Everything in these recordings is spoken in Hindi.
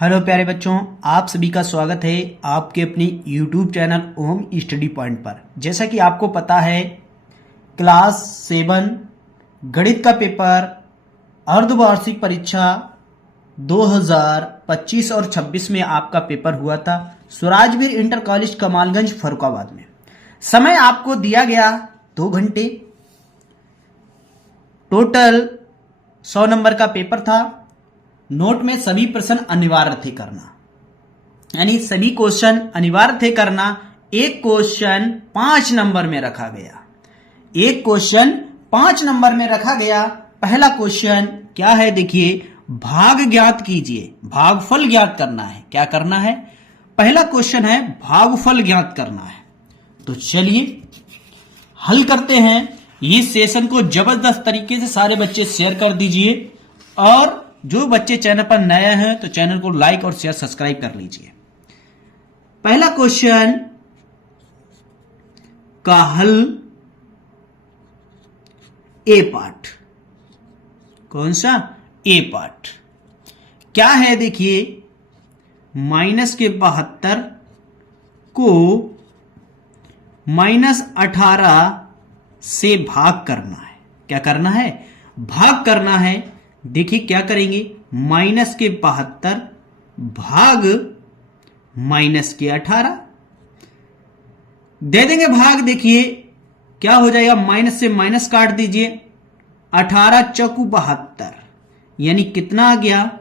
हेलो प्यारे बच्चों, आप सभी का स्वागत है आपके अपनी YouTube चैनल ओम स्टडी पॉइंट पर। जैसा कि आपको पता है, क्लास 7 गणित का पेपर अर्धवार्षिक परीक्षा 2025 और 26 में आपका पेपर हुआ था स्वराजवीर इंटर कॉलेज कमालगंज फर्रुखाबाद में। समय आपको दिया गया 2 घंटे। टोटल 100 नंबर का पेपर था। नोट में सभी प्रश्न अनिवार्य थे करना, यानी सभी क्वेश्चन अनिवार्य थे करना। एक क्वेश्चन 5 नंबर में रखा गया। एक क्वेश्चन 5 नंबर में रखा गया। पहला क्वेश्चन क्या है देखिए, भाग ज्ञात कीजिए। भागफल ज्ञात करना है। क्या करना है? पहला क्वेश्चन है भागफल ज्ञात करना है। तो चलिए हल करते हैं। इस सेशन को जबरदस्त तरीके से सारे बच्चे शेयर कर दीजिए, और जो बच्चे चैनल पर नए हैं तो चैनल को लाइक और शेयर सब्सक्राइब कर लीजिए। पहला क्वेश्चन का हल ए पार्ट। कौन सा? ए पार्ट। क्या है देखिए, -72 को -18 से भाग करना है। क्या करना है? भाग करना है। देखिए क्या करेंगे, -72 भाग -18 दे देंगे भाग। देखिए क्या हो जाएगा, माइनस से माइनस काट दीजिए। 18 चौकू 72, यानी कितना आ गया?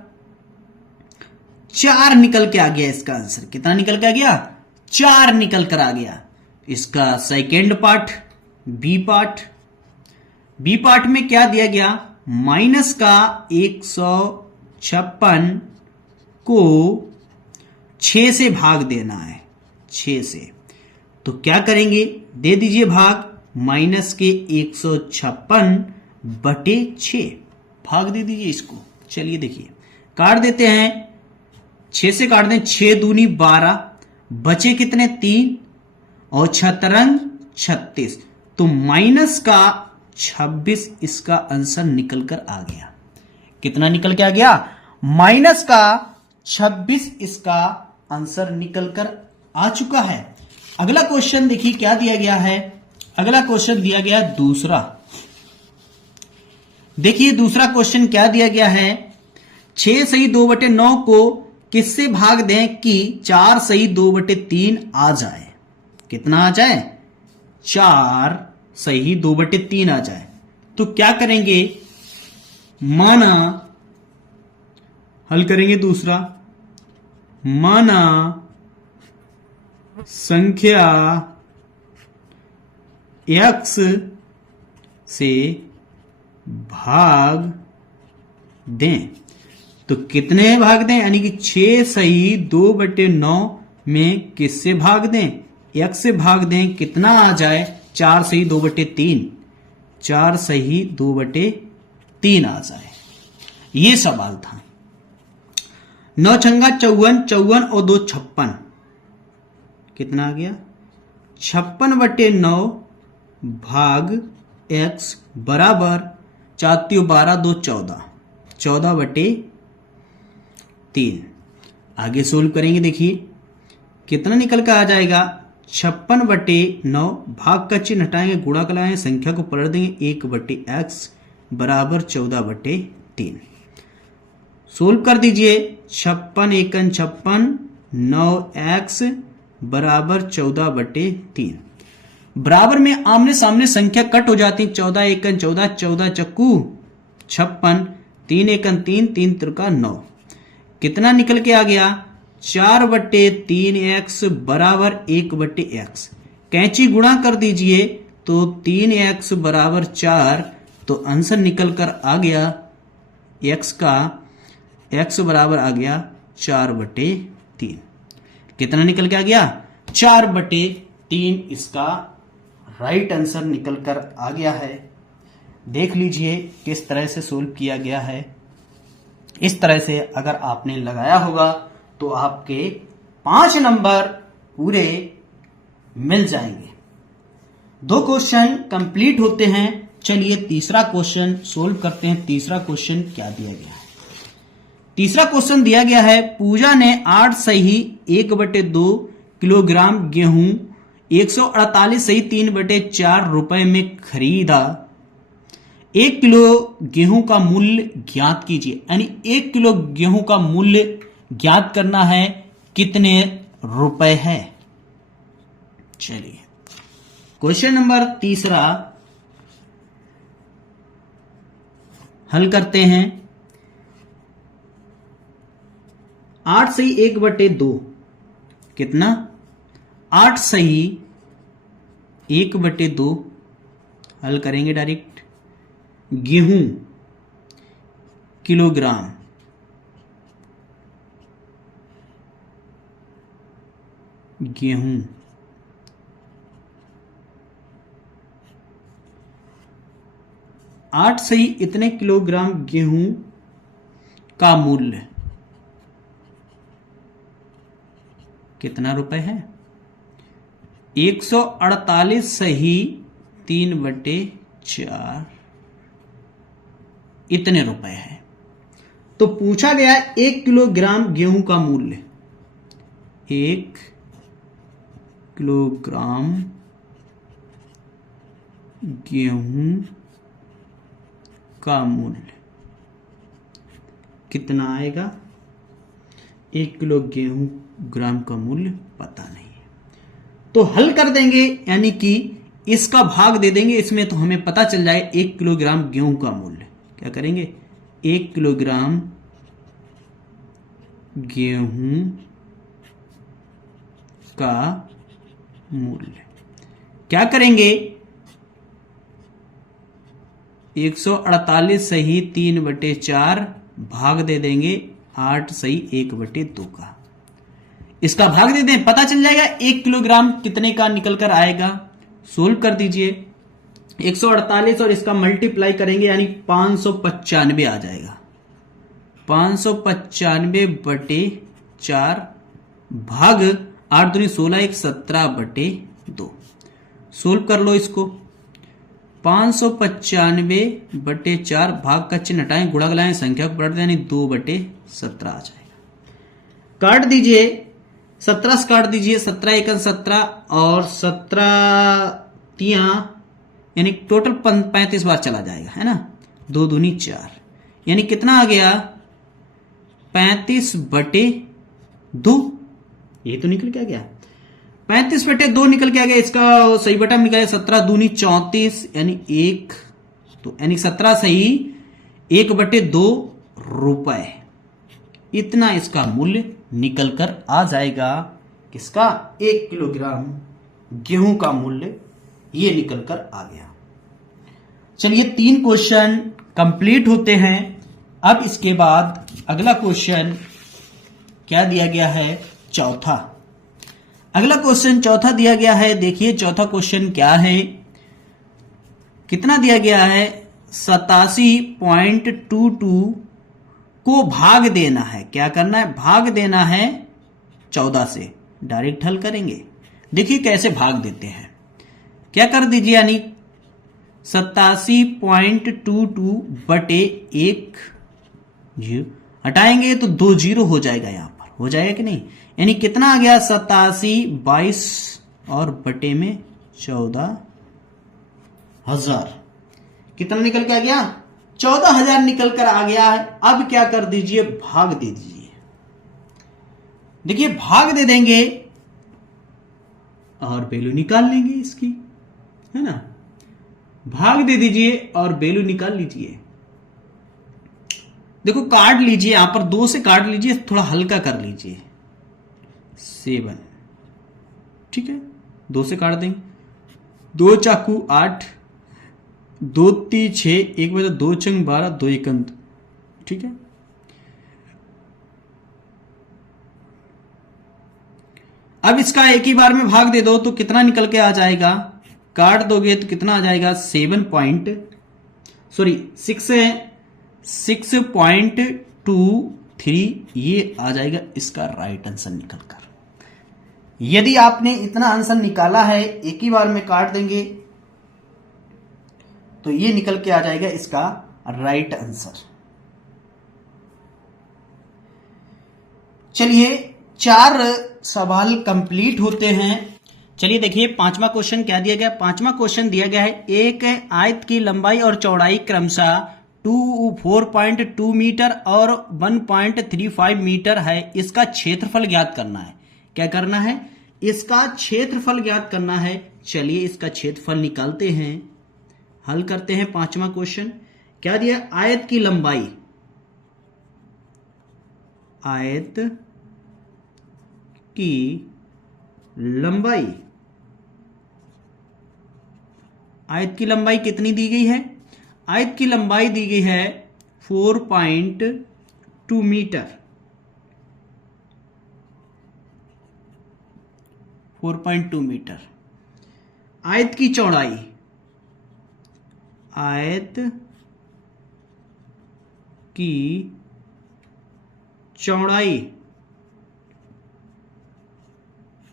4 निकल के आ गया। इसका आंसर कितना निकल के आ गया? 4 निकल कर आ गया। इसका second part, B part. B part में क्या दिया गया, माइनस का 156 को 6 से भाग देना है। 6 से तो क्या करेंगे, दे दीजिए भाग। माइनस के 156 बटे 6 भाग दे दीजिए इसको। चलिए देखिए काट देते हैं। 6 से काट दें, 6 दूनी 12, बचे कितने? 3 और 6 36, तो माइनस का 26 इसका आंसर निकल कर आ गया। कितना निकल के आ गया? माइनस का 26 इसका आंसर निकल कर आ चुका है। अगला क्वेश्चन देखिए क्या दिया गया है। अगला क्वेश्चन दिया गया दूसरा। देखिए दूसरा क्वेश्चन क्या दिया गया है, 6 सही 2/9 को किससे भाग दें कि 4 सही 2/3 आ जाए। कितना आ जाए? 4 सही 2/3 आ जाए। तो क्या करेंगे, माना हल करेंगे दूसरा। माना संख्या x से भाग दें। तो कितने भाग दें, यानी कि 6 सही 2/9 में किससे भाग दें? x से भाग दें। कितना आ जाए? 4 सही 2/3। 4 सही 2/3 आ जाए। ये सवाल था। 9 छंगा 54, 54 और 2 56। कितना आ गया? 56/9 भाग x बराबर 4 12 2 14, 14/3। आगे सोल्व करेंगे। देखिए कितना निकल कर आ जाएगा, 56/9 भाग का चिन्ह हटाएंगे, गुणा कराएंगे, संख्या को पलट देंगे, 1/x बराबर 14/3। सोल्व कर दीजिए। 56 1 56, 9x बराबर 14/3। बराबर में आमने सामने संख्या कट हो जाती, 14 1 14, 14 चक्कू 56, 3 1 3, 3 त्रिका 9। कितना निकल के आ गया? 4/3x बराबर 1/x। कैंची गुणा कर दीजिए तो 3x बराबर 4, तो आंसर निकल कर आ गया x का, x बराबर आ गया 4/3। कितना निकल के आ गया? 4/3 इसका राइट आंसर निकल कर आ गया है। देख लीजिए किस तरह से सोल्व किया गया है। इस तरह से अगर आपने लगाया होगा तो आपके 5 नंबर पूरे मिल जाएंगे। 2 क्वेश्चन कंप्लीट होते हैं। चलिए तीसरा क्वेश्चन सोल्व करते हैं। तीसरा क्वेश्चन क्या दिया गया है? तीसरा क्वेश्चन दिया गया है, पूजा ने 8 सही 1/2 किलोग्राम गेहूं 148 सही 3/4 रुपए में खरीदा। 1 किलो गेहूं का मूल्य ज्ञात कीजिए। यानी 1 किलो गेहूं का मूल्य ज्ञात करना है, कितने रुपए है। चलिए क्वेश्चन नंबर तीसरा हल करते हैं। 8 सही 1/2 कितना, 8 सही 1/2 हल करेंगे डायरेक्ट। गेहूं किलोग्राम, गेहूं 8 सही इतने किलोग्राम गेहूं का मूल्य कितना रुपए है। 148 सही 3/4 इतने रुपए है। तो पूछा गया 1 किलोग्राम गेहूं का मूल्य, 1 किलोग्राम गेहूं का मूल्य कितना आएगा। 1 किलो गेहूं ग्राम का मूल्य पता नहीं है, तो हल कर देंगे, यानी कि इसका भाग दे देंगे इसमें, तो हमें पता चल जाए 1 किलोग्राम गेहूं का मूल्य। क्या करेंगे, 1 किलोग्राम गेहूं का मूल्य क्या करेंगे, 148 सही 3/4 भाग दे देंगे 8 सही 1/2 का। इसका भाग दे दें, पता चल जाएगा 1 किलोग्राम कितने का निकल कर आएगा। सोल्व कर दीजिए, 148 और इसका मल्टीप्लाई करेंगे यानी 595 आ जाएगा। 595/4 भाग 8 दूनी 16 1 17/2। सोल्व कर लो इसको। 595/4 भाग का चिन्ह हटाएं, गुणा लगाएं, संख्या को पलट दें, यानी 2/17 आ जाएगा। काट दीजिए, 17 से काट दीजिए, 17 1 17 और 17 तिया यानी टोटल 35 बार चला जाएगा, है ना। 2 दूनी 4 यानी कितना आ गया, 35/2। ये तो निकल के आ गया, 35/2 निकल के आ गया। इसका सही बटा निकला 17 दूनी 34 यानी 1, तो यानी 17 सही 1/2 रुपए, इतना इसका मूल्य निकल कर आ जाएगा। किसका, 1 किलोग्राम गेहूं का मूल्य ये निकल कर आ गया। चलिए 3 क्वेश्चन कंप्लीट होते हैं। अब इसके बाद अगला क्वेश्चन क्या दिया गया है, चौथा। अगला क्वेश्चन चौथा दिया गया है। देखिए चौथा क्वेश्चन क्या है, कितना दिया गया है, 87.22 को भाग देना है। क्या करना है, भाग देना है 14 से। डायरेक्ट हल करेंगे, देखिए कैसे भाग देते हैं। क्या कर दीजिए, यानी 87.22/1 हटाएंगे तो 2 0 हो जाएगा, यहां पर हो जाएगा कि नहीं। यानी कितना आ गया, 87 22 और बटे में 14,000। कितना निकल के आ गया, 14,000 निकल कर आ गया है। अब क्या कर दीजिए, भाग दे दीजिए। देखिए भाग दे देंगे और वैल्यू निकाल लेंगे इसकी, है ना। भाग दे दीजिए और वैल्यू निकाल लीजिए। देखो काट लीजिए, यहां पर 2 से काट लीजिए, थोड़ा हल्का कर लीजिए। 7, ठीक है, 2 से काट देंगे। 2 चाकू 8, 2 3 6, 1 बजा 2 चंग 12, 2 एकंत, ठीक है। अब इसका एक ही बार में भाग दे दो तो कितना निकल के आ जाएगा, काट दोगे तो कितना आ जाएगा, 6.23 ये आ जाएगा इसका राइट आंसर निकल कर। यदि आपने इतना आंसर निकाला है, एक ही बार में काट देंगे तो ये निकल के आ जाएगा इसका राइट आंसर। चलिए 4 सवाल कंप्लीट होते हैं। चलिए देखिए पांचवा क्वेश्चन क्या दिया गया। पांचवा क्वेश्चन दिया गया है एक आयत की लंबाई और चौड़ाई क्रमशः 4.2 मीटर और 1.35 मीटर है। इसका क्षेत्रफल ज्ञात करना है। क्या करना है? इसका क्षेत्रफल ज्ञात करना है। चलिए इसका क्षेत्रफल निकालते हैं, हल करते हैं। पांचवा क्वेश्चन क्या दिया? आयत की लंबाई, आयत की लंबाई, आयत की लंबाई कितनी दी गई है? आयत की लंबाई दी गई है 4.2 मीटर। 4.2 मीटर। आयत की चौड़ाई, आयत की चौड़ाई,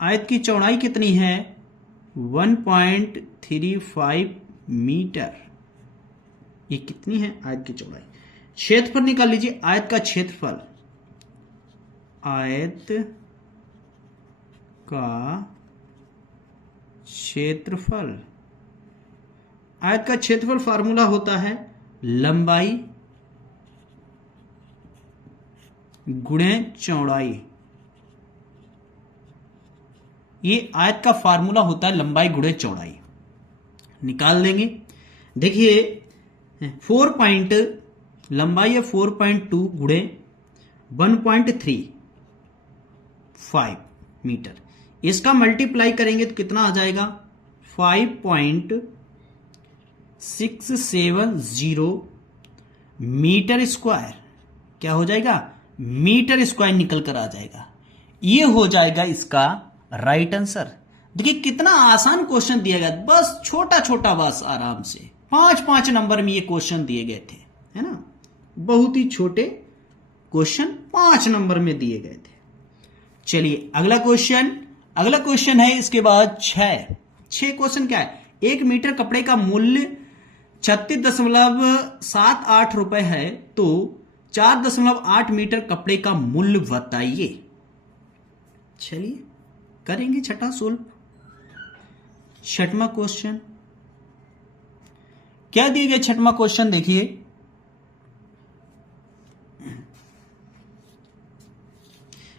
आयत की चौड़ाई कितनी है? 1.35 मीटर। ये कितनी है आयत की चौड़ाई? क्षेत्रफल निकाल लीजिए। आयत का क्षेत्रफल, आयत का क्षेत्रफल, आयत का क्षेत्रफल फार्मूला होता है लंबाई गुणे चौड़ाई। ये आयत का फार्मूला होता है लंबाई गुणे चौड़ाई। निकाल लेंगे। देखिए लंबाई है 4.2 गुणे 1.35 मीटर। इसका मल्टीप्लाई करेंगे तो कितना आ जाएगा? 5.670 मीटर स्क्वायर। क्या हो जाएगा? मीटर स्क्वायर निकल कर आ जाएगा। ये हो जाएगा इसका राइट आंसर। देखिए कितना आसान क्वेश्चन दिया गया, बस छोटा छोटा, बस आराम से 5-5 नंबर में ये क्वेश्चन दिए गए थे, है ना। बहुत ही छोटे क्वेश्चन 5 नंबर में दिए गए थे। चलिए अगला क्वेश्चन है इसके बाद 6 क्वेश्चन क्या है? 1 मीटर कपड़े का मूल्य 36.78 रुपए है, तो 4.8 मीटर कपड़े का मूल्य बताइए। चलिए करेंगे छठा सोल्व। छठवां क्वेश्चन क्या दिया गया? छठवां क्वेश्चन देखिए,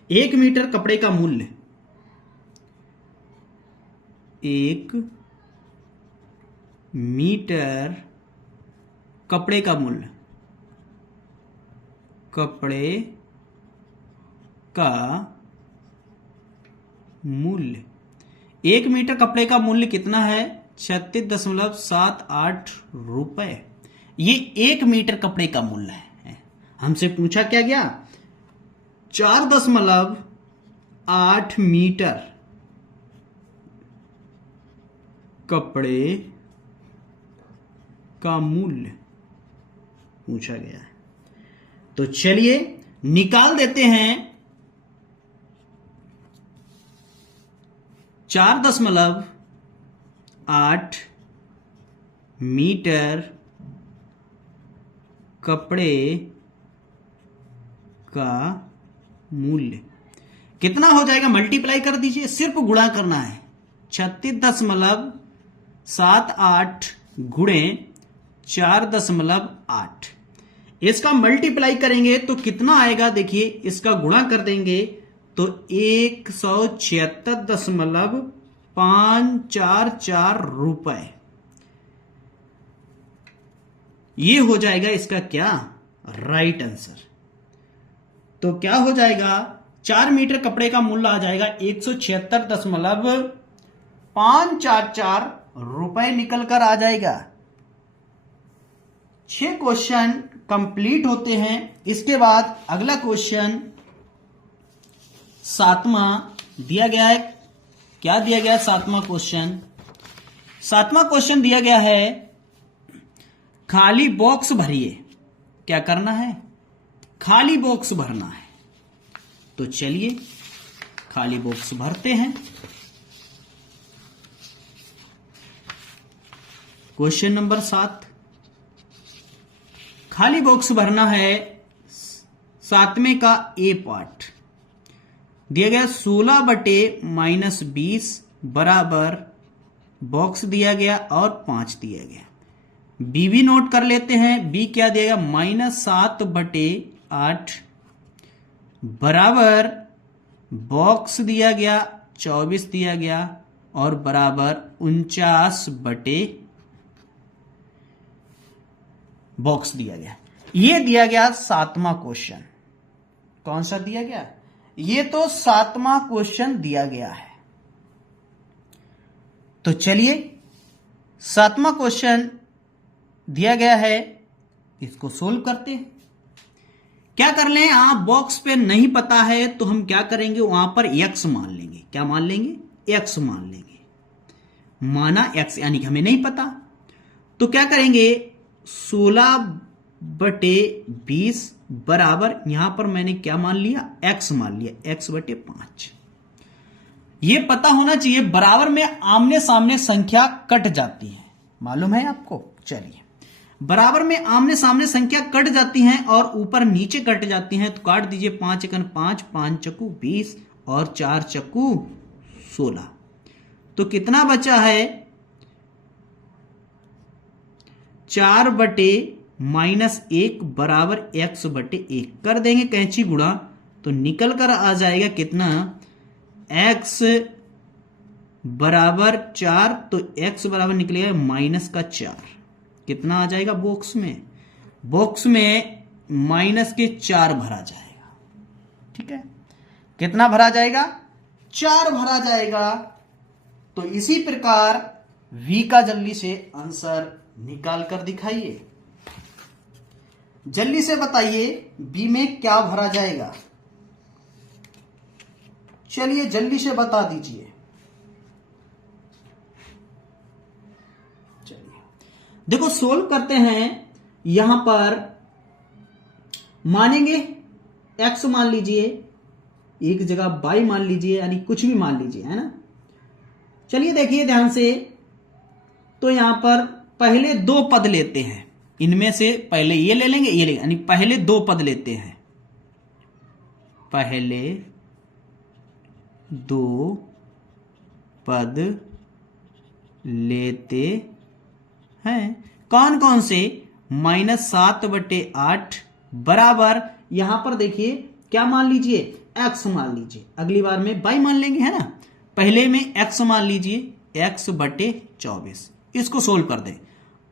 एक मीटर कपड़े का मूल्य, 1 मीटर कपड़े का मूल्य, कपड़े का मूल्य, 1 मीटर कपड़े का मूल्य कितना है? 36.78 रुपए। ये 1 मीटर कपड़े का मूल्य है। हमसे पूछा क्या गया? 4.8 मीटर कपड़े का मूल्य पूछा गया है। तो चलिए निकाल देते हैं। 4.8 मीटर कपड़े का मूल्य कितना हो जाएगा? मल्टीप्लाई कर दीजिए, सिर्फ गुणा करना है। 36.78 गुणे 4.8। इसका मल्टीप्लाई करेंगे तो कितना आएगा? देखिए इसका गुणा कर देंगे तो 176.544 रुपए। ये हो जाएगा इसका क्या? Right answer. तो क्या हो जाएगा? 4 मीटर कपड़े का मूल्य आ जाएगा 176.544 रुपए निकल कर आ जाएगा। 6 क्वेश्चन कंप्लीट होते हैं। इसके बाद अगला क्वेश्चन 7वां दिया गया है। क्या दिया गया है? 7वां क्वेश्चन दिया गया है, खाली बॉक्स भरिए। क्या करना है? खाली बॉक्स भरना है। तो चलिए खाली बॉक्स भरते हैं। क्वेश्चन नंबर 7, खाली बॉक्स भरना है 7वें का ए पार्ट। दिया गया 16/-20 बराबर बॉक्स दिया गया और 5 दिया गया। बी भी नोट कर लेते हैं। बी क्या दिया गया, -7/8 बराबर बॉक्स दिया गया 24 दिया गया और बराबर 49 बॉक्स दिया गया। ये दिया गया 7वां क्वेश्चन। कौन सा दिया गया, ये तो 7वां क्वेश्चन दिया गया है। तो चलिए 7वां क्वेश्चन दिया गया है, इसको सोल्व करते हैं। क्या कर लें, आप बॉक्स पे नहीं पता है तो हम क्या करेंगे, वहां पर x मान लेंगे। क्या मान लेंगे, x मान लेंगे। माना x यानी कि हमें नहीं पता, तो क्या करेंगे 16/20 बराबर, यहां पर मैंने क्या मान लिया, x मान लिया, x/5। ये पता होना चाहिए बराबर में आमने सामने संख्या कट जाती है, मालूम है आपको। चलिए बराबर में आमने सामने संख्या कट जाती हैं और ऊपर नीचे कट जाती हैं, तो काट दीजिए। 5 एकन 5, 5 चक्कू 20 और 4 चक्कू 16। तो कितना बचा है, 4/-1 बराबर x/1 कर देंगे कैंची गुणा, तो निकल कर आ जाएगा कितना, x बराबर 4, तो x बराबर निकलेगा -4। कितना आ जाएगा बॉक्स में, बॉक्स में -4 भरा जाएगा। ठीक है, कितना भरा जाएगा, 4 भरा जाएगा। तो इसी प्रकार v का जल्दी से आंसर निकाल कर दिखाइए। जल्दी से बताइए b में क्या भरा जाएगा, चलिए जल्दी से बता दीजिए। चलिए देखो सोल्व करते हैं। यहां पर मानेंगे x मान लीजिए, एक जगह y मान लीजिए, यानी कुछ भी मान लीजिए, है ना। चलिए देखिए ध्यान से, तो यहां पर पहले 2 पद लेते हैं, इनमें से पहले ये ले लेंगे, ये लेंगे, यानी पहले 2 पद लेते हैं। पहले 2 पद लेते हैं, कौन कौन से, -7/8 बराबर, यहां पर देखिए क्या मान लीजिए, x मान लीजिए, अगली बार में y मान लेंगे, है ना। पहले में x मान लीजिए, x/24। इसको सोल्व कर दें।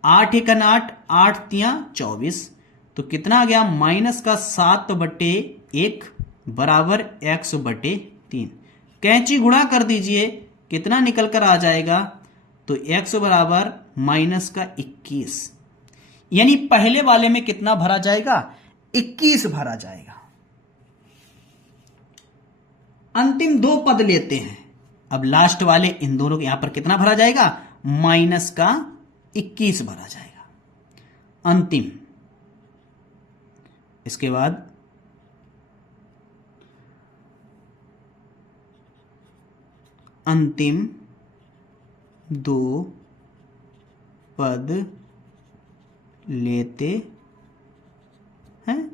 8 एकन 8, 8 तिया 24, तो कितना आ गया, -7/1 बराबर x/3। कैंची गुणा कर दीजिए, कितना निकल कर आ जाएगा, तो x बराबर -21, यानी पहले वाले में कितना भरा जाएगा, 21 भरा जाएगा। अंतिम 2 पद लेते हैं, अब लास्ट वाले इन दोनों के यहां पर कितना भरा जाएगा, -21 भरा जाएगा अंतिम। इसके बाद अंतिम 2 पद लेते हैं।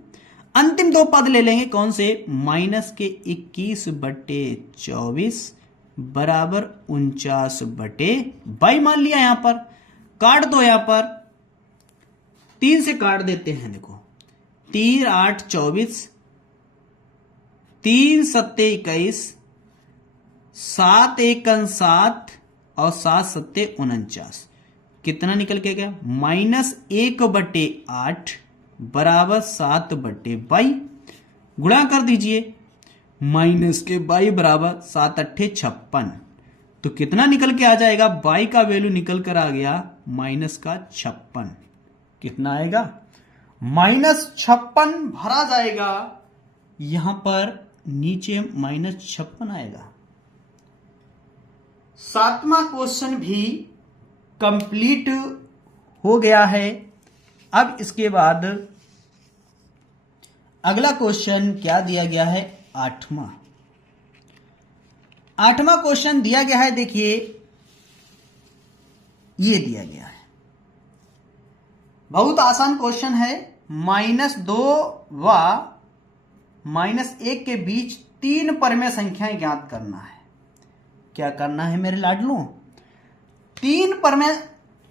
अंतिम 2 पद ले लेंगे, कौन से, -21/24 बराबर 49/22 मान लिया। यहां पर काट दो, यहां पर 3 से काट देते हैं। देखो 3 8 24, 3 7 21, 7 1 7 और 7 7 49। कितना निकल के गया, -1/8 बराबर 7/22। गुणा कर दीजिए, -22 बराबर 7 8 56। तो कितना निकल के आ जाएगा, y का वैल्यू निकल कर आ गया -56। कितना आएगा, -56 भरा जाएगा। यहां पर नीचे -56 आएगा। 7वां क्वेश्चन भी कंप्लीट हो गया है। अब इसके बाद अगला क्वेश्चन क्या दिया गया है, 8वां क्वेश्चन दिया गया है। देखिए ये दिया गया है, बहुत आसान क्वेश्चन है। -2 व माइनस 1 के बीच 3 परमेय संख्याएं ज्ञात करना है। क्या करना है मेरे लाडलों? 3 परमेय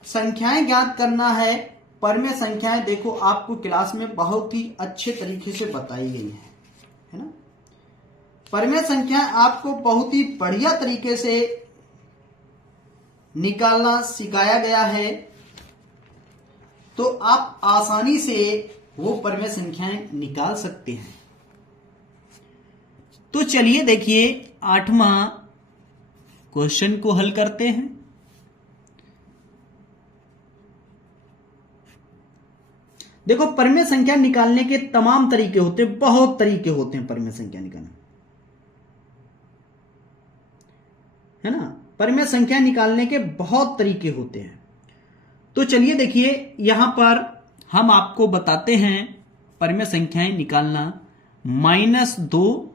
संख्याएं ज्ञात करना है। परमेय संख्याएं देखो आपको क्लास में बहुत ही अच्छे तरीके से बताई गई है ना। परमेय संख्याएं आपको बहुत ही बढ़िया तरीके से निकालना सिखाया गया है, तो आप आसानी से वो परमेय संख्याएं निकाल सकते हैं। तो चलिए देखिए 8वां क्वेश्चन को हल करते हैं। देखो परमेय संख्या निकालने के तमाम तरीके होते हैं, बहुत तरीके होते हैं परमेय संख्या निकालने, है ना। परमेय संख्या निकालने के बहुत तरीके होते हैं। तो चलिए देखिए यहां पर हम आपको बताते हैं परमेय संख्याएं निकालना। -2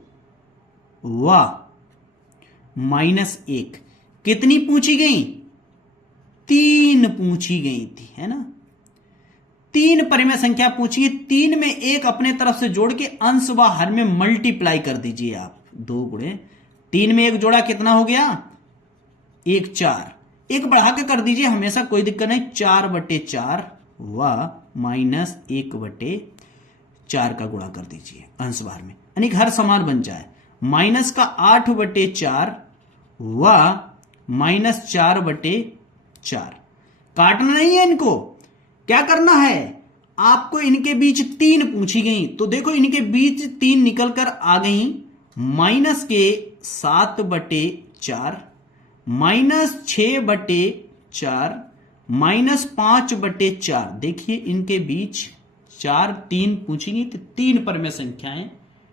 व -1 कितनी पूछी गई? 3 पूछी गई थी, है ना। 3 परमेय संख्या पूछी, 3 में 1 अपने तरफ से जोड़ के अंश व हर में मल्टीप्लाई कर दीजिए आप। 2 गुणे 3 में 1 जोड़ा कितना हो गया? 1 4। 1 बढ़ा के कर दीजिए, हमेशा कोई दिक्कत नहीं। 4/4 व -1/4 का गुणा कर दीजिए अंश बार में, यानी कि हर समान बन जाए। माइनस का 8/4 व -4/4। काटना नहीं है इनको, क्या करना है आपको? इनके बीच 3 पूछी गई, तो देखो इनके बीच 3 निकल कर आ गई। माइनस के 7/4 -6/4 -5/4। देखिए इनके बीच 4 3 पूछी गई, तो 3 परमेय संख्याएं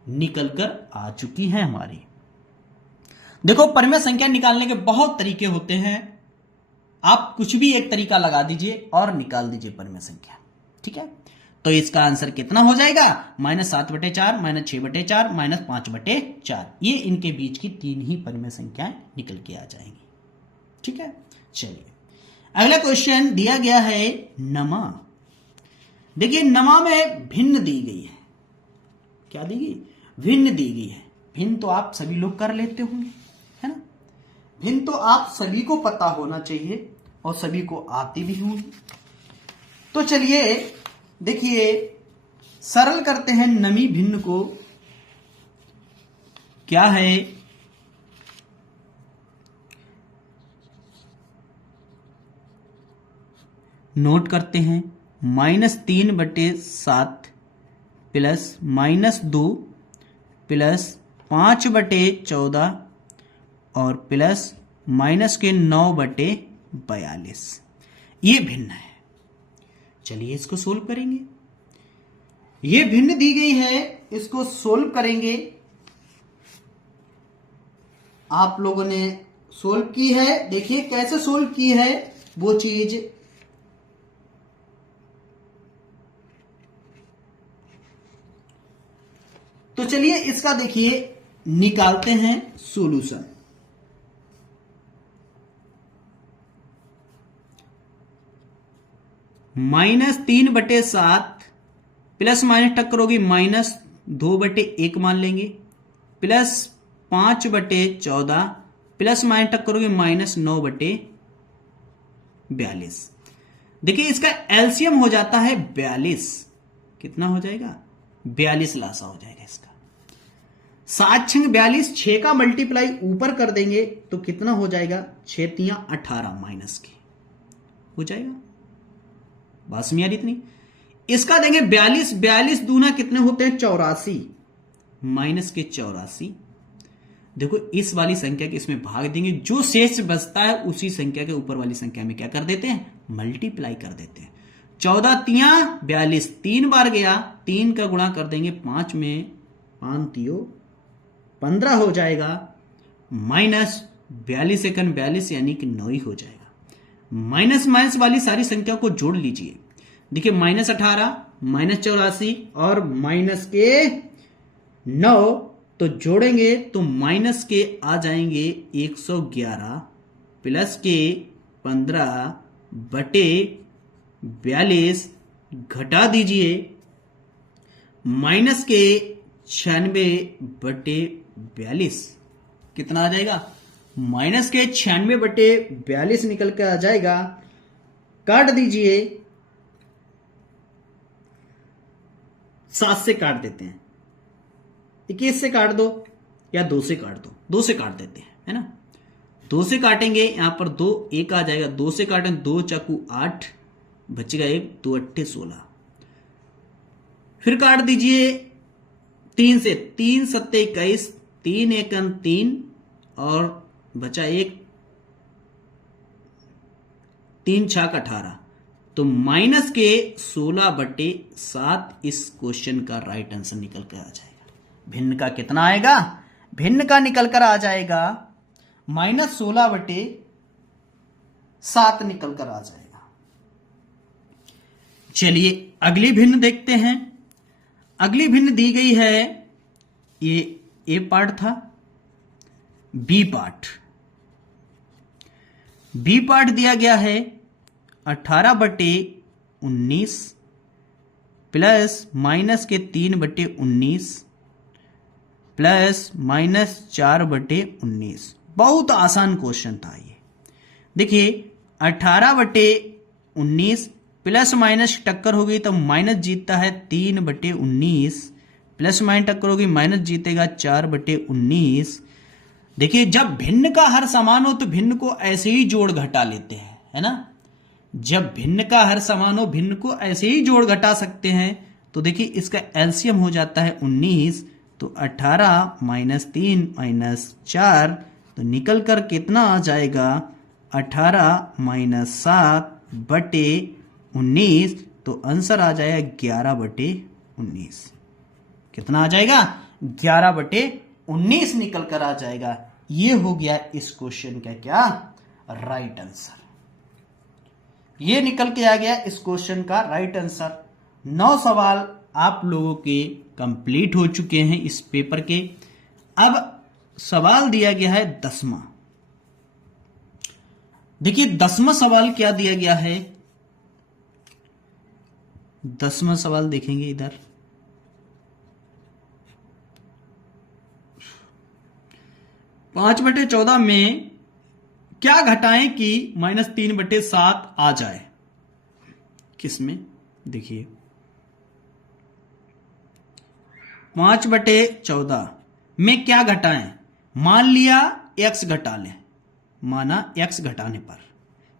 निकल कर आ चुकी हैं हमारी। देखो परमेय संख्या निकालने के बहुत तरीके होते हैं, आप कुछ भी एक तरीका लगा दीजिए और निकाल दीजिए परमेय संख्या, ठीक है। तो इसका आंसर कितना हो जाएगा? -7/4 -6/4 -5/4। ये इनके बीच की 3 ही परमेय संख्याएं निकल के आ जाएंगी, ठीक है। चलिए अगला क्वेश्चन दिया गया है नमा। देखिए नमा में भिन्न दी गई है। क्या दी गई? भिन्न दी गई है। भिन्न तो आप सभी लोग कर लेते होंगे, है ना। भिन्न तो आप सभी को पता होना चाहिए और सभी को आती भी होंगी। तो चलिए देखिए सरल करते हैं नमी भिन्न को। क्या है? नोट करते हैं। -3/7 प्लस -2 प्लस 5/14 और प्लस -9/42। ये भिन्न है। चलिए इसको सोल्व करेंगे। ये भिन्न दी गई है, इसको सोल्व करेंगे। आप लोगों ने सोल्व की है, देखिए कैसे सोल्व की है वो चीज। तो चलिए इसका देखिए निकालते हैं सॉल्यूशन। -3/7 प्लस माइनस टक्कर होगी -2/1 मान लेंगे, प्लस 5/14 प्लस माइनस टक्कर होगी -9/42। देखिए इसका एलसीएम हो जाता है 42। कितना हो जाएगा? 42 लासा हो जाएगा इसका। 7 6 42, 6 का मल्टीप्लाई ऊपर कर देंगे तो कितना हो जाएगा? 6 3 18 माइनस के हो जाएगा। बात समझ आ रही इतनी? इसका देंगे 42, 42 दूना कितने होते हैं? 84 माइनस के 84। देखो इस वाली संख्या के इसमें भाग देंगे, जो शेष बचता है उसी संख्या के ऊपर वाली संख्या में क्या कर देते हैं? मल्टीप्लाई कर देते हैं। 14 3 42, 3 बार गया, 3 का गुणा कर देंगे 5 में, 5 3 15 हो जाएगा, माइनस 42 एकन 42 यानी कि 9 ही हो जाएगा। माइनस माइनस वाली सारी संख्या को जोड़ लीजिए। देखिए -18 -84 और माइनस के 9, तो जोड़ेंगे तो माइनस के आ जाएंगे 111 प्लस के 15/42 घटा दीजिए, माइनस के 96/42 कितना आ जाएगा? माइनस के 96/42 निकल के आ जाएगा। काट दीजिए, 7 से काट देते हैं, 21 से काट दो या 2 से काट दो, 2 से काट देते हैं, है ना। 2 से काटेंगे, यहां पर 2 1 आ जाएगा, 2 से काटें 2 चाकू 8 बचेगा 1, 2 8 16। फिर काट दीजिए 3 से, 3 7 21, 3 1 3 और बचा 1, 3 6 18। तो माइनस के 16/7 इस क्वेश्चन का राइट आंसर निकल कर आ जाएगा। भिन्न का कितना आएगा? भिन्न का निकल कर आ जाएगा -16/7 निकल कर आ जाएगा। चलिए अगली भिन्न देखते हैं। अगली भिन्न दी गई है, ये ए पार्ट था, बी पार्ट। बी पार्ट दिया गया है 18/19 प्लस माइनस के 3/19 प्लस -4/19। बहुत आसान क्वेश्चन था ये। देखिए 18/19 प्लस माइनस टक्कर हो गई तो माइनस जीतता है 3/19, प्लस माइनस टक्कर होगी माइनस जीतेगा 4/19। देखिए जब भिन्न का हर समान हो तो भिन्न को ऐसे ही जोड़ घटा लेते हैं, है ना। जब भिन्न का हर समान हो भिन्न को ऐसे ही जोड़ घटा सकते हैं। तो देखिए इसका एलसीएम हो जाता है 19, तो 18 - 3 - 4, तो निकल कर कितना आ जाएगा? 18 - 7/19, तो आंसर आ जाएगा 11/19। कितना आ जाएगा? 11/19 निकल कर आ जाएगा। ये हो गया इस क्वेश्चन का क्या? Right answer. ये निकल के आ गया इस क्वेश्चन का राइट आंसर। 9 सवाल आप लोगों के कंप्लीट हो चुके हैं इस पेपर के। अब सवाल दिया गया है 10वां। देखिए 10वां सवाल क्या दिया गया है? 10वां सवाल देखेंगे इधर। 5/14 में क्या घटाएं कि -3/7 आ जाए? किसमें? देखिए 5/14 में क्या घटाएं? मान लिया x घटा लें, माना x घटाने पर,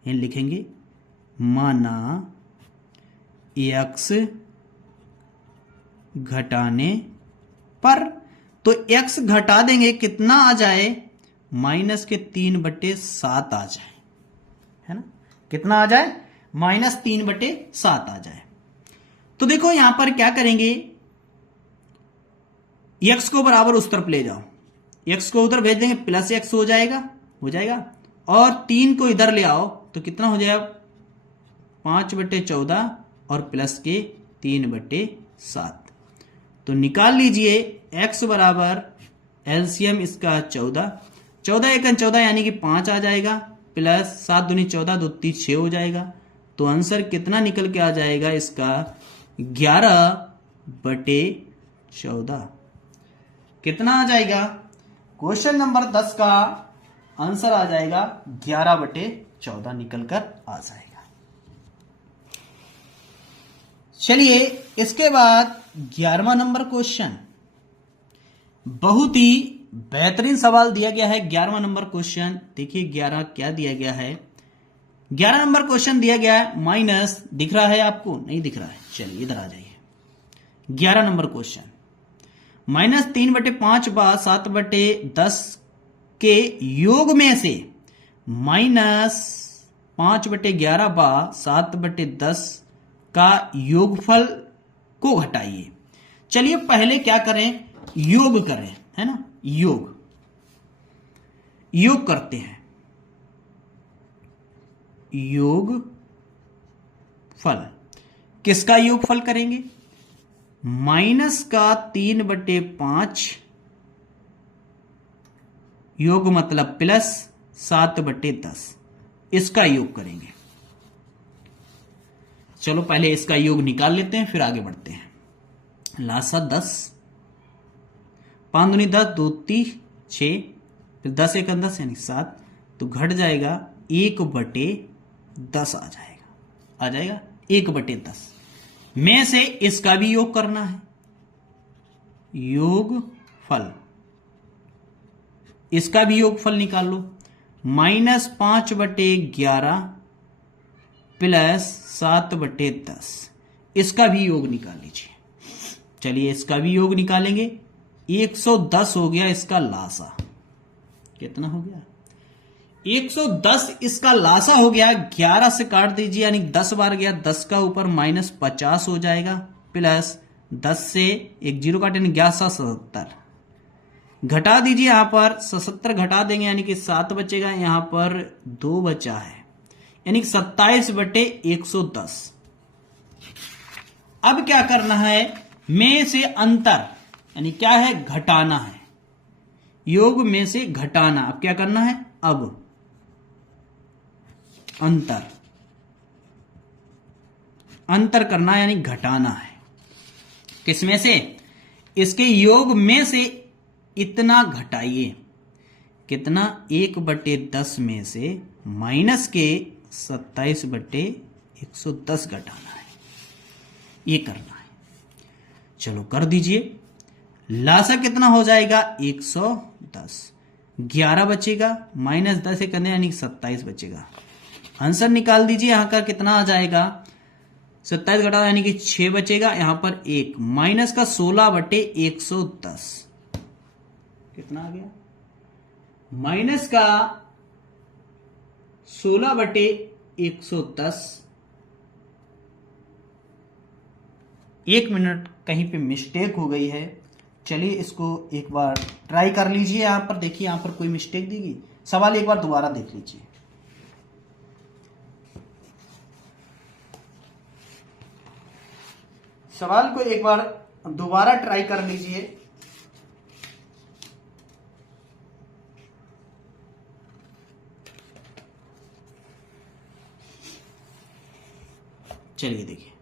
ये लिखेंगे माना x घटाने पर। तो x घटा देंगे, कितना आ जाए? -3/7 आ जाए, है ना। कितना आ जाए? -3/7 आ जाए। तो देखो यहां पर क्या करेंगे, x को बराबर उस तरफ ले जाओ, x को उधर भेज देंगे, +x हो जाएगा, और 3 को इधर ले आओ तो कितना हो जाएगा? 5/14 और प्लस के 3/7। तो निकाल लीजिए x बराबर एलसीएम इसका 14, 14 × 14 यानी कि 5 आ जाएगा, प्लस 7 दूनी 14, 2 3 6 हो जाएगा। तो आंसर कितना निकल के आ जाएगा इसका? 11/14। कितना आ जाएगा? क्वेश्चन नंबर 10 का आंसर आ जाएगा 11/14 निकल कर आ जाएगा। चलिए इसके बाद 11वां नंबर क्वेश्चन, बहुत ही बेहतरीन सवाल दिया गया है 11वां नंबर क्वेश्चन। देखिए 11 क्या दिया गया है? 11 नंबर क्वेश्चन दिया गया है माइनस, दिख रहा है आपको? नहीं दिख रहा है, चलिए इधर आ जाइए। 11 नंबर क्वेश्चन, -3/5 व 7/10 के योग में से -5/11 व 7/10 का योगफल को घटाइए। चलिए पहले क्या करें? योग करें, है ना। योग करते हैं। योग फल, किसका योगफल करेंगे? माइनस का 3/5 योग मतलब प्लस 7/10, इसका योग करेंगे। चलो पहले इसका योग निकाल लेते हैं, फिर आगे बढ़ते हैं। लासा 10 5 दूनी 10, 2 3 6, फिर 10 एक 10 यानी 7, तो घट जाएगा 1/10 आ जाएगा 1/10 में से इसका भी योग करना है, योगफल, इसका भी योगफल निकाल लो, -5/11 प्लस 7/10, इसका भी योग निकाल लीजिए। चलिए इसका भी योग निकालेंगे। 110 हो गया इसका लासा, कितना हो गया 110 इसका लासा हो गया। 11 से काट दीजिए यानी 10 बार गया, 10 का ऊपर -50 हो जाएगा, प्लस 10 से एक 0 काटे यानी 11 घटा दीजिए, यहां पर 77 घटा देंगे यानी कि 7 बचेगा, यहां पर 2 बचा है यानी 27/110। अब क्या करना है, में से अंतर यानी क्या है, घटाना है, योग में से घटाना। अब क्या करना है, अब अंतर करना यानी घटाना है, किसमें से, इसके योग में से इतना घटाइए, कितना 1/10 में से माइनस के 27/110 घटाना है, ये करना है। चलो कर दीजिए, लासा कितना हो जाएगा 110, 11 बचेगा, -10 करने यानी 27 बचेगा। आंसर निकाल दीजिए, यहां का कितना आ जाएगा, 27 घटा यानी कि 6 बचेगा, यहां पर 1 माइनस का 16/110 कितना आ गया, माइनस का 16/110। 1 मिनट कहीं पे मिस्टेक हो गई है, चलिए इसको एक बार ट्राई कर लीजिए। यहां पर देखिए, यहां पर कोई मिस्टेक देगी, सवाल एक बार दोबारा देख लीजिए। सवाल को एक बार दोबारा ट्राई कर लीजिए। चलिए देखिए,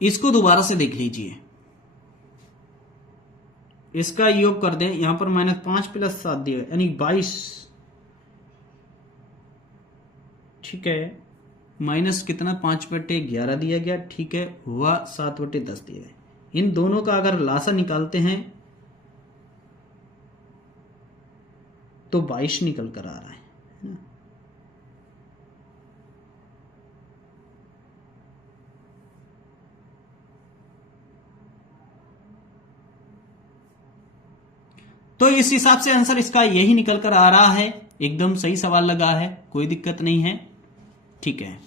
इसको दोबारा से देख लीजिए, इसका योग कर दें, यहां पर -5 + 7 दिया यानी 22, ठीक है, माइनस कितना 5/11 दिया गया, ठीक है, हुआ 7/10 दिया है। इन दोनों का अगर लासा निकालते हैं तो 22 निकल कर आ रहा है ना? तो इस हिसाब से आंसर इसका यही निकल कर आ रहा है। एकदम सही सवाल लगा है, कोई दिक्कत नहीं है, ठीक है,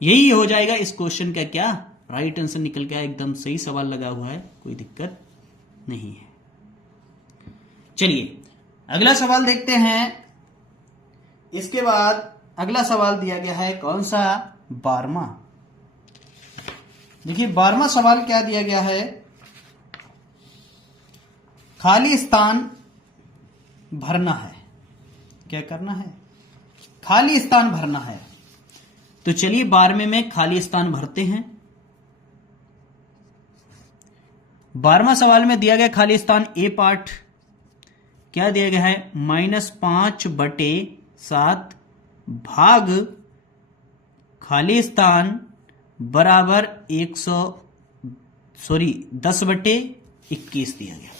यही हो जाएगा इस क्वेश्चन का क्या राइट आंसर निकल गया, एकदम सही सवाल लगा हुआ है, कोई दिक्कत नहीं है। चलिए अगला सवाल देखते हैं। इसके बाद अगला सवाल दिया गया है कौन सा, 12वां। देखिए 12वां सवाल क्या दिया गया है, खाली स्थान भरना है, क्या करना है, खाली स्थान भरना है। तो चलिए 12वें में खाली स्थान भरते हैं। 12वां सवाल में दिया गया खाली स्थान ए पार्ट क्या दिया गया है, -5/7 भाग खाली स्थान बराबर 10/21 दिया गया।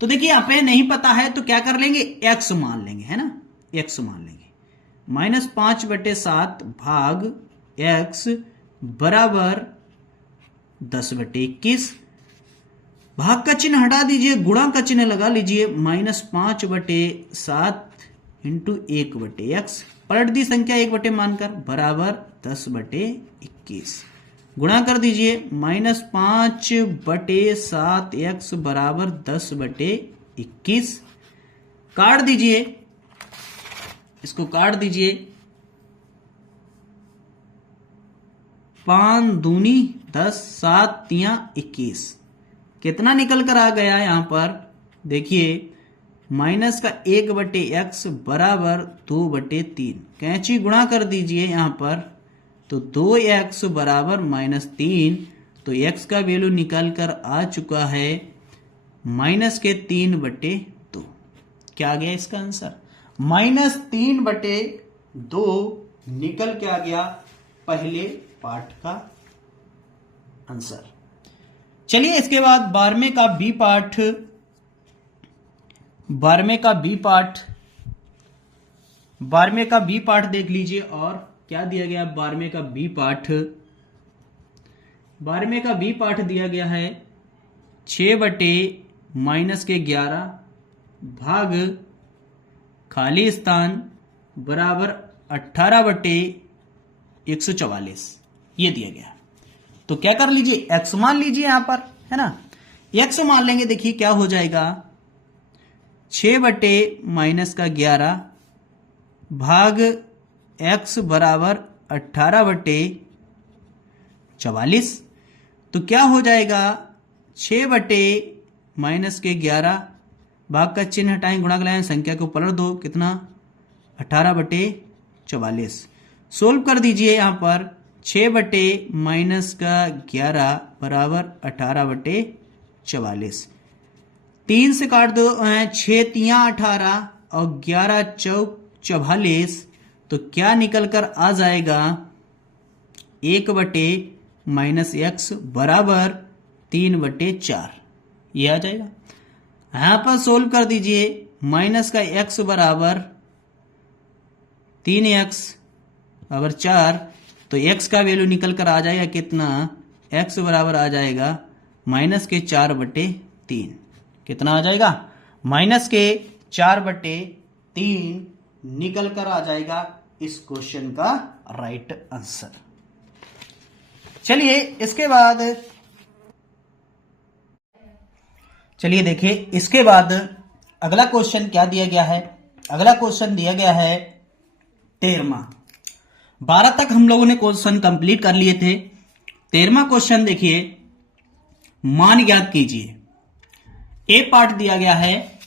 तो देखिए यहां पे नहीं पता है तो क्या कर लेंगे, x मान लेंगे, है ना, x मान लेंगे। -5/7 भाग x बराबर 10/21, भाग का चिन्ह हटा दीजिए, गुणा का चिन्ह लगा लीजिए, -5/7 इंटू 1/x, पलट दी संख्या 1 मानकर, बराबर 10/21, गुणा कर दीजिए, -5/7x बराबर 10/21, काट दीजिए, इसको काट दीजिए, 5 दूनी 10, 7 तिया 21, कितना निकल कर आ गया यहां पर, देखिए माइनस का 1/x बराबर 2/3। कैंची गुणा कर दीजिए यहाँ पर, तो 2x बराबर -3। तो x का वैल्यू निकल कर आ चुका है -3/2। क्या आ गया इसका आंसर? -3/2 निकल के आ गया पहले पार्ट का आंसर। चलिए इसके बाद 12वें का बी पार्ट, 12वें का बी पार्ट देख लीजिए। और क्या दिया गया 12वें का बी पार्ट? 12वें का बी पार्ट दिया गया है 6/-11 भाग खाली स्थान बराबर 18/144 ये दिया गया। तो क्या कर लीजिए, x मान लीजिए यहां पर, है ना। x मान लेंगे, देखिए क्या हो जाएगा, 6/-11 भाग x बराबर 18/44। तो क्या हो जाएगा, 6/-11 भाग का चिन्ह हटाएं, गुणा कराएं, संख्या को पलट दो, कितना 18/44। सोल्व कर दीजिए यहाँ पर, 6/-11 बराबर 18/44। 3 से काट दो, 6 तियां 18 और 11 चौक 44। तो क्या निकल कर आ जाएगा, 1/-x बराबर 3/4 ये आ जाएगा। यहां पर सोल्व कर दीजिए, माइनस का x बराबर 3x बराबर 4। तो x का वैल्यू निकल कर आ जाएगा कितना, x बराबर आ जाएगा -4/3। कितना आ जाएगा, -4/3 निकल कर आ जाएगा इस क्वेश्चन का राइट आंसर। चलिए इसके बाद, चलिए देखिए इसके बाद अगला क्वेश्चन क्या दिया गया है। अगला क्वेश्चन दिया गया है 13वां। 12 तक हम लोगों ने क्वेश्चन कंप्लीट कर लिए थे। 13वां क्वेश्चन देखिए, मान ज्ञात कीजिए। ए पार्ट दिया गया है,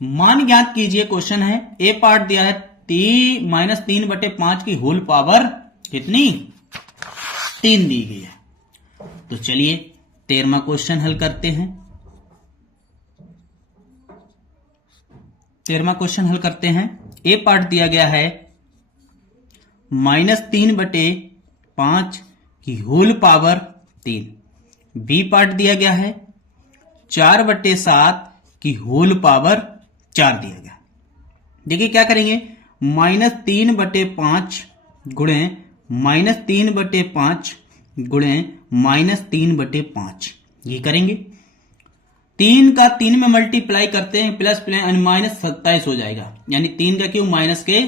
मान ज्ञात कीजिए क्वेश्चन है। ए पार्ट दिया है -3/5 की होल पावर कितनी, 3 दी गई है। तो चलिए 13वां क्वेश्चन हल करते हैं। 13वां क्वेश्चन हल करते हैं। ए पार्ट दिया गया है -3/5 की होल पावर 3। बी पार्ट दिया गया है 4/7 की होल पावर 4 दिया गया। देखिए क्या करेंगे, -3/5 गुणे -3/5 गुणे -3/5 ये करेंगे। 3 का 3 में मल्टीप्लाई करते हैं, प्लस -27 हो जाएगा, यानी 3 का क्यूब माइनस के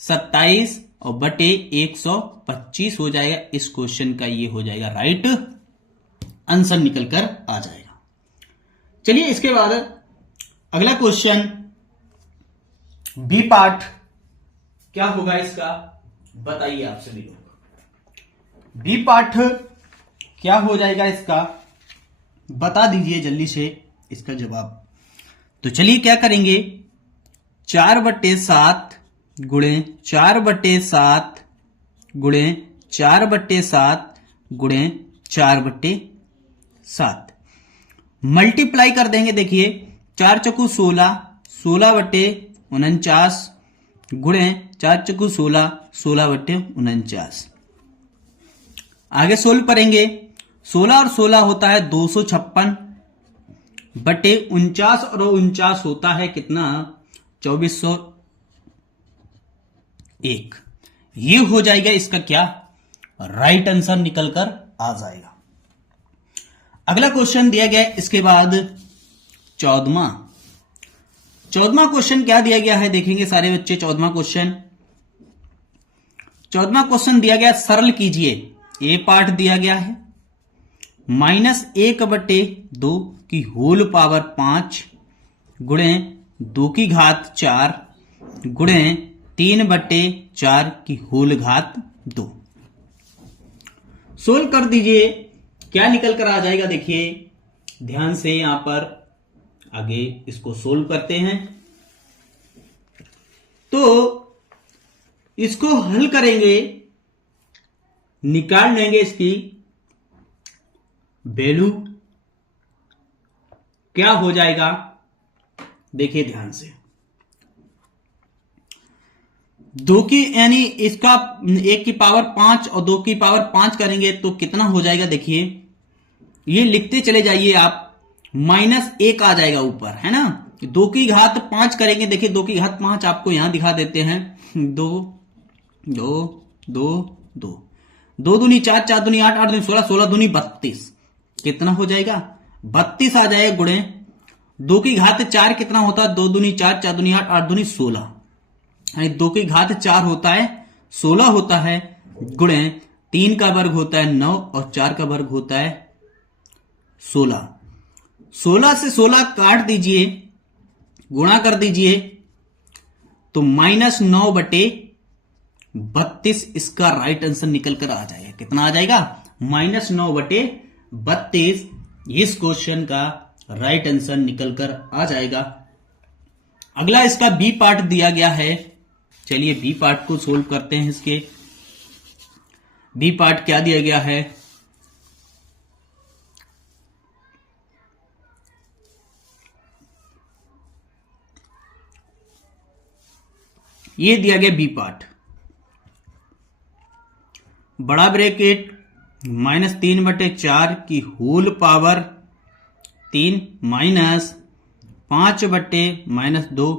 27 और बटे 125 हो जाएगा। इस क्वेश्चन का ये हो जाएगा राइट आंसर, निकल कर आ जाएगा। चलिए इसके बाद अगला क्वेश्चन बी पार्ट क्या होगा इसका, बताइए आप सभी लोग। बी पार्ट क्या हो जाएगा इसका, बता दीजिए जल्दी से इसका जवाब। तो चलिए क्या करेंगे, 4/7 गुणे 4/7 गुणे 4/7 गुणे 4/7 मल्टीप्लाई कर देंगे। देखिए 4 चौकू 16, 16/49 गुणे 4 चौकू 16, 16/49। आगे सोल्व करेंगे, 16 और 16 होता है 256 बटे 49 और 49 होता है कितना, 2401। ये हो जाएगा इसका क्या, राइट आंसर निकल कर आ जाएगा। अगला क्वेश्चन दिया गया है इसके बाद 14वां क्वेश्चन क्या दिया गया है, देखेंगे सारे बच्चे। 14वां क्वेश्चन दिया गया, सरल कीजिए। ए पार्ट दिया गया है -1/2 की होल पावर 5 गुणे 2 की घात 4 गुणे 3/4 की होल घात 2। सोल्व कर दीजिए, क्या निकल कर आ जाएगा। देखिए ध्यान से यहां पर आगे इसको सोल्व करते हैं। तो इसको हल करेंगे, निकाल लेंगे इसकी वैल्यू, क्या हो जाएगा देखिए ध्यान से। 2 की यानी इसका 1 की पावर 5 और 2 की पावर 5 करेंगे तो कितना हो जाएगा देखिए, ये लिखते चले जाइए आप, -1 आ जाएगा ऊपर, है ना। 2 की घात 5 करेंगे, देखिए 2 की घात 5 आपको यहां दिखा देते हैं, 2 2 2 2 2 दूनी 4, 4 दूनी 8, 8 दूनी 16, 16 दूनी 32, कितना हो जाएगा 32 आ जाएगा गुणे 2 की घात 4 कितना होता है, 2 दूनी 4, 4 दूनी 8, 8 दूनी 16, यानी 2 की घात 4 होता है 16 होता है, गुणे 3 का वर्ग होता है 9 और 4 का वर्ग होता है 16। 16 से 16 काट दीजिए, गुणा कर दीजिए तो -9/32 इसका राइट आंसर निकल कर आ जाएगा। कितना आ जाएगा -9/32, इस क्वेश्चन का राइट आंसर निकल कर आ जाएगा। अगला इसका बी पार्ट दिया गया है, चलिए बी पार्ट को सोल्व करते हैं। इसके बी पार्ट क्या दिया गया है, ये दिया गया बी पार्ट, बड़ा ब्रैकेट -3/4 की होल पावर 3 माइनस 5/-2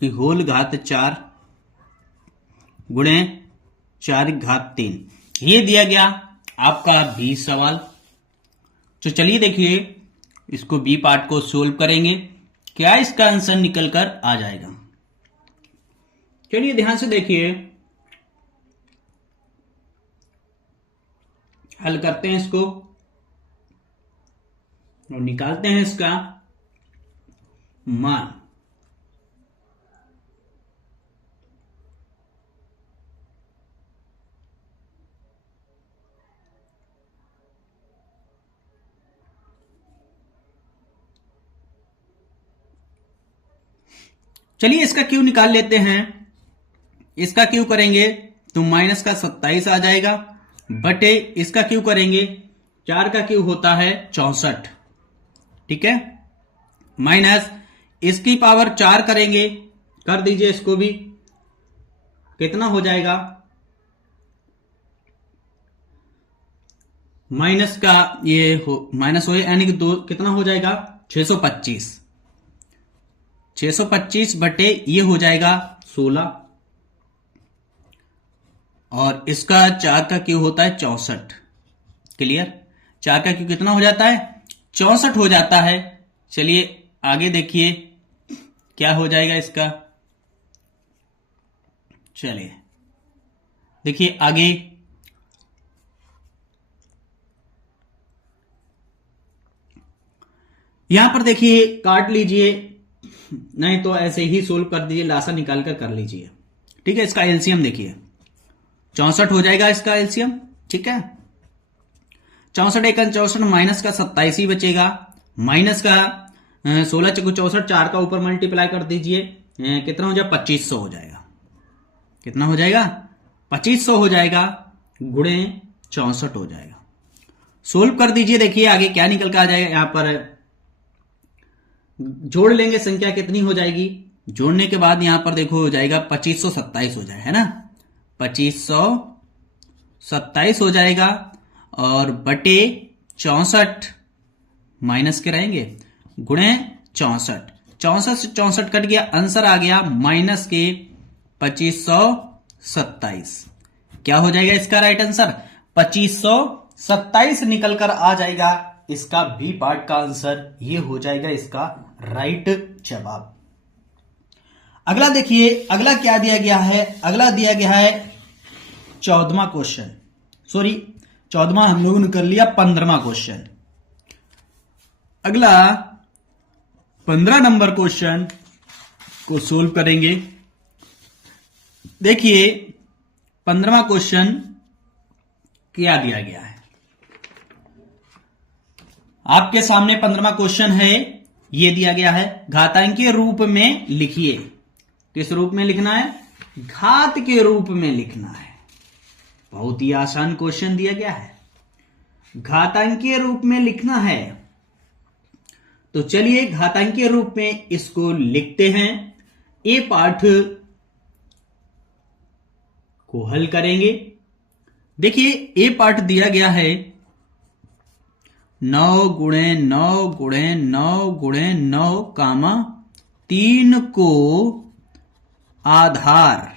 की होल घात 4 गुणे 4 की घात 3, ये दिया गया आपका बी सवाल। तो चलिए देखिए इसको बी पार्ट को सोल्व करेंगे, क्या इसका आंसर निकल कर आ जाएगा। चलिए ध्यान से देखिए, हल करते हैं इसको और निकालते हैं इसका मान। चलिए इसका क्यू निकाल लेते हैं। इसका क्यू करेंगे तो माइनस का 27 आ जाएगा, बटे इसका क्यू करेंगे 4 का क्यू होता है 64, ठीक है, माइनस इसकी पावर 4 करेंगे, कर दीजिए इसको भी, कितना हो जाएगा माइनस का ये हो माइनस हो यानी कि 2 कितना हो जाएगा 625, 625 बटे ये हो जाएगा 16 और इसका 4 का क्यू होता है 64, क्लियर। 4 का क्यू कितना हो जाता है 64 हो जाता है। चलिए आगे देखिए क्या हो जाएगा इसका, चलिए देखिए आगे यहां पर देखिए काट लीजिए, नहीं तो ऐसे ही सोल्व कर दीजिए, लासा निकाल कर लीजिए, ठीक है। इसका एलसीएम देखिए 64 हो जाएगा इसका एलसीएम, ठीक है। 64 एक 64 माइनस का 27 ही बचेगा, माइनस का 16 × 64, 4 का ऊपर मल्टीप्लाई कर दीजिए, कितना हो जाएगा 2500 हो जाएगा, कितना हो जाएगा 2500 हो जाएगा, गुणे 64 हो जाएगा। सोल्व कर दीजिए, देखिए आगे क्या निकल कर आ जाएगा। यहां पर जोड़ लेंगे, संख्या कितनी हो जाएगी, जोड़ने के बाद यहां पर देखो हो जाएगा 2527 हो जाएगा, है ना, 2527 हो जाएगा और बटे 64 माइनस के रहेंगे, गुणे 64, 64 से 64 कट गया, आंसर आ गया माइनस के 2527। क्या हो जाएगा इसका राइट आंसर 2527 निकल कर आ जाएगा। इसका बी पार्ट का आंसर ये हो जाएगा इसका राइट जवाब। अगला देखिए, अगला क्या दिया गया है, अगला दिया गया है 14वां क्वेश्चन, सॉरी 14वां हम लोगों ने कर लिया, 15वां क्वेश्चन। अगला 15 नंबर क्वेश्चन को सोल्व करेंगे। देखिए 15वां क्वेश्चन क्या दिया गया है आपके सामने। 15वां क्वेश्चन है ये दिया गया है, घातांकीय रूप में लिखिए। किस रूप में लिखना है? घात के रूप में लिखना है। बहुत ही आसान क्वेश्चन दिया गया है, घातांकीय रूप में लिखना है। तो चलिए घातांकीय रूप में इसको लिखते हैं। ए पार्ट को हल करेंगे। देखिए ए पार्ट दिया गया है 9 गुणे 9 गुणे 9 गुणे 9 कामा 3 को आधार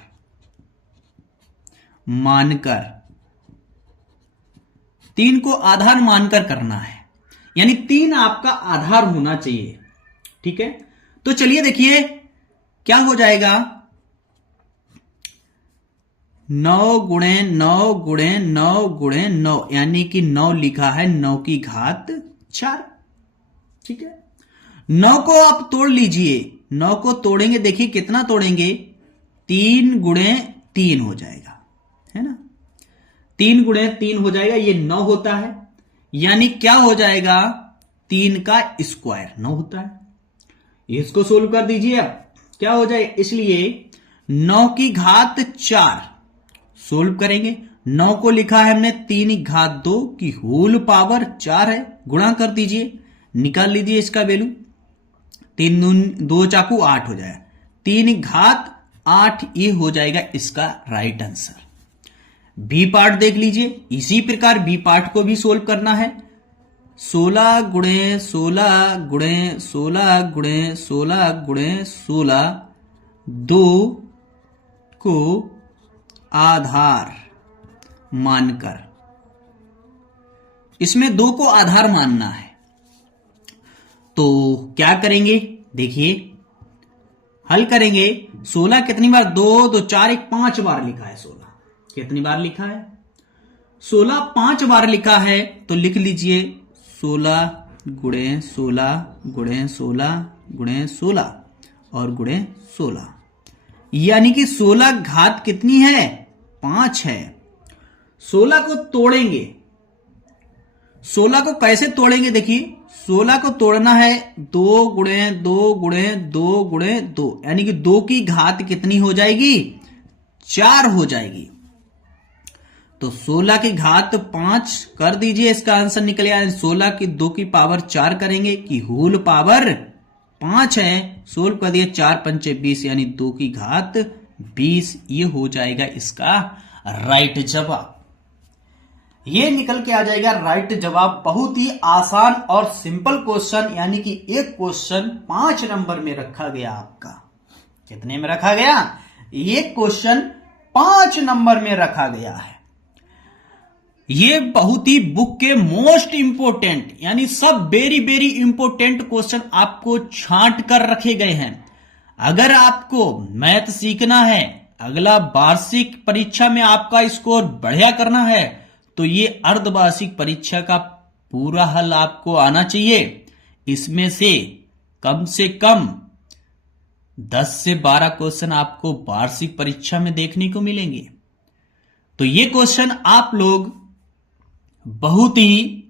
मानकर, 3 को आधार मानकर करना है, यानी 3 आपका आधार होना चाहिए। ठीक है, तो चलिए देखिए क्या हो जाएगा। 9 गुणे 9 गुणे 9 गुणे 9 यानी कि 9 लिखा है 9 की घात 4। ठीक है, 9 को आप तोड़ लीजिए। 9 को तोड़ेंगे, देखिए कितना तोड़ेंगे, 3 गुणे 3 हो जाएगा, है ना। 3 गुणे 3 हो जाएगा, ये 9 होता है, यानी क्या हो जाएगा, 3 का स्क्वायर 9 होता है। इसको सोल्व कर दीजिए, अब क्या हो जाए, इसलिए 9 की घात 4 सोल्व करेंगे। 9 को लिखा है हमने 3 की घात 2 की होल पावर 4 है, गुणा कर दीजिए, निकाल लीजिए इसका वैल्यू। 3 दून 2 चाकू 8 हो जाएगा, 3 की घात 8 ये हो जाएगा इसका राइट आंसर। बी पार्ट देख लीजिए, इसी प्रकार बी पार्ट को भी सोल्व करना है। 16 गुणे 16 गुणे 16 गुणे 16 गुणे 16 2 को आधार मानकर, इसमें 2 को आधार मानना है। तो क्या करेंगे, देखिए हल करेंगे। 16 कितनी बार, 2 2 4 1 5 बार लिखा है। 16 कितनी बार लिखा है, 16 5 बार लिखा है, तो लिख लीजिए 16 गुणे 16 गुणे 16 गुणे 16 और गुणे 16, यानी कि 16 घात कितनी है, 5 है। 16 को तोड़ेंगे, 16 को कैसे तोड़ेंगे, देखिए 16 को तोड़ना है 2 गुणे 2 गुणे 2 गुणे 2, यानी कि 2 की घात कितनी हो जाएगी, 4 हो जाएगी। तो 16 की घात 5 कर दीजिए, इसका आंसर निकल आया। 16 की 2 की पावर 4 करेंगे कि होल पावर 5 है, सोल्व कर दिए, 4 पंचे 20 यानी 2 की घात 20, ये हो जाएगा इसका राइट जवाब। ये निकल के आ जाएगा राइट जवाब। बहुत ही आसान और सिंपल क्वेश्चन, यानी कि एक क्वेश्चन 5 नंबर में रखा गया आपका। कितने में रखा गया, एक क्वेश्चन 5 नंबर में रखा गया है। ये बहुत ही बुक के मोस्ट इंपोर्टेंट, यानी सब वेरी वेरी इंपोर्टेंट क्वेश्चन आपको छांट कर रखे गए हैं। अगर आपको मैथ सीखना है, अगला वार्षिक परीक्षा में आपका स्कोर बढ़िया करना है, तो ये अर्धवार्षिक परीक्षा का पूरा हल आपको आना चाहिए। इसमें से कम 10 से 12 क्वेश्चन आपको वार्षिक परीक्षा में देखने को मिलेंगे। तो ये क्वेश्चन आप लोग बहुत ही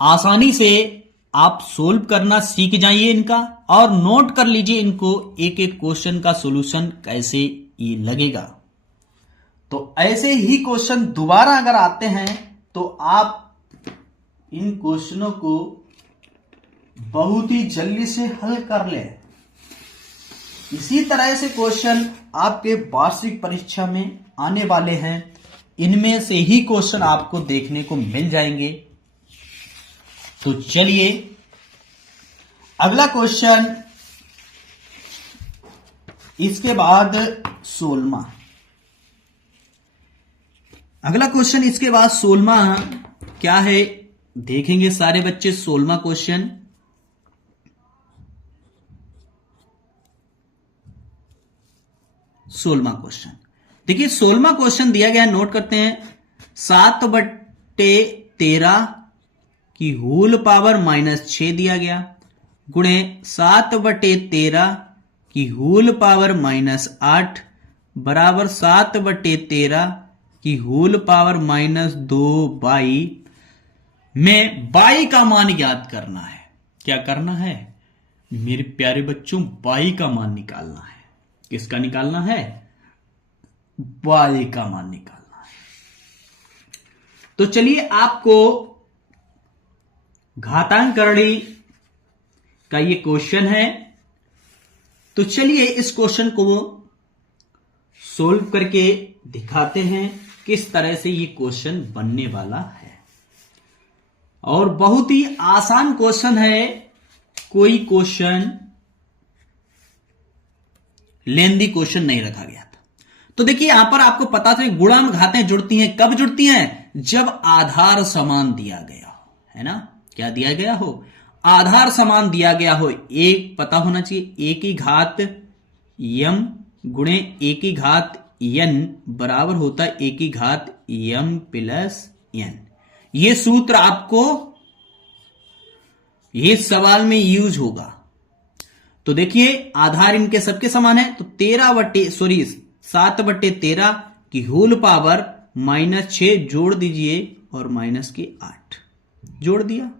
आसानी से आप सोल्व करना सीख जाइए इनका, और नोट कर लीजिए इनको, एक एक क्वेश्चन का सॉल्यूशन कैसे ये लगेगा। तो ऐसे ही क्वेश्चन दोबारा अगर आते हैं तो आप इन क्वेश्चनों को बहुत ही जल्दी से हल कर लें। इसी तरह से क्वेश्चन आपके वार्षिक परीक्षा में आने वाले हैं, इनमें से ही क्वेश्चन आपको देखने को मिल जाएंगे। तो चलिए अगला क्वेश्चन, इसके बाद 16वां। अगला क्वेश्चन इसके बाद 16वां क्या है, देखेंगे सारे बच्चे। 16वां क्वेश्चन, देखिए 16वां क्वेश्चन दिया गया है, नोट करते हैं। 7/13 की होल पावर -6 दिया गया, गुणे 7/13 की होल पावर -8 बराबर 7/13 की होल पावर -2 बाई में बाई का मान ज्ञात करना है। क्या करना है मेरे प्यारे बच्चों? y का मान निकालना है। किसका निकालना है? y का मान निकालना है। तो चलिए आपको घातांकरणी का ये क्वेश्चन है। तो चलिए इस क्वेश्चन को सोल्व करके दिखाते हैं किस तरह से ये क्वेश्चन बनने वाला है। और बहुत ही आसान क्वेश्चन है, कोई क्वेश्चन लेंदी क्वेश्चन नहीं रखा गया था। तो देखिए यहां पर आपको पता था गुणा में घातें जुड़ती हैं। कब जुड़ती हैं? जब आधार समान दिया गया हो, है ना? क्या दिया गया हो? आधार समान दिया गया हो। एक पता होना चाहिए, एक ही घात यम गुणे एक ही घात n बराबर होता है एक ही घात m प्लस n। ये सूत्र आपको ये सवाल में यूज होगा। तो देखिए आधार इनके सबके समान है, तो 7/13 की होल पावर -6 जोड़ दीजिए और -8 जोड़ दिया,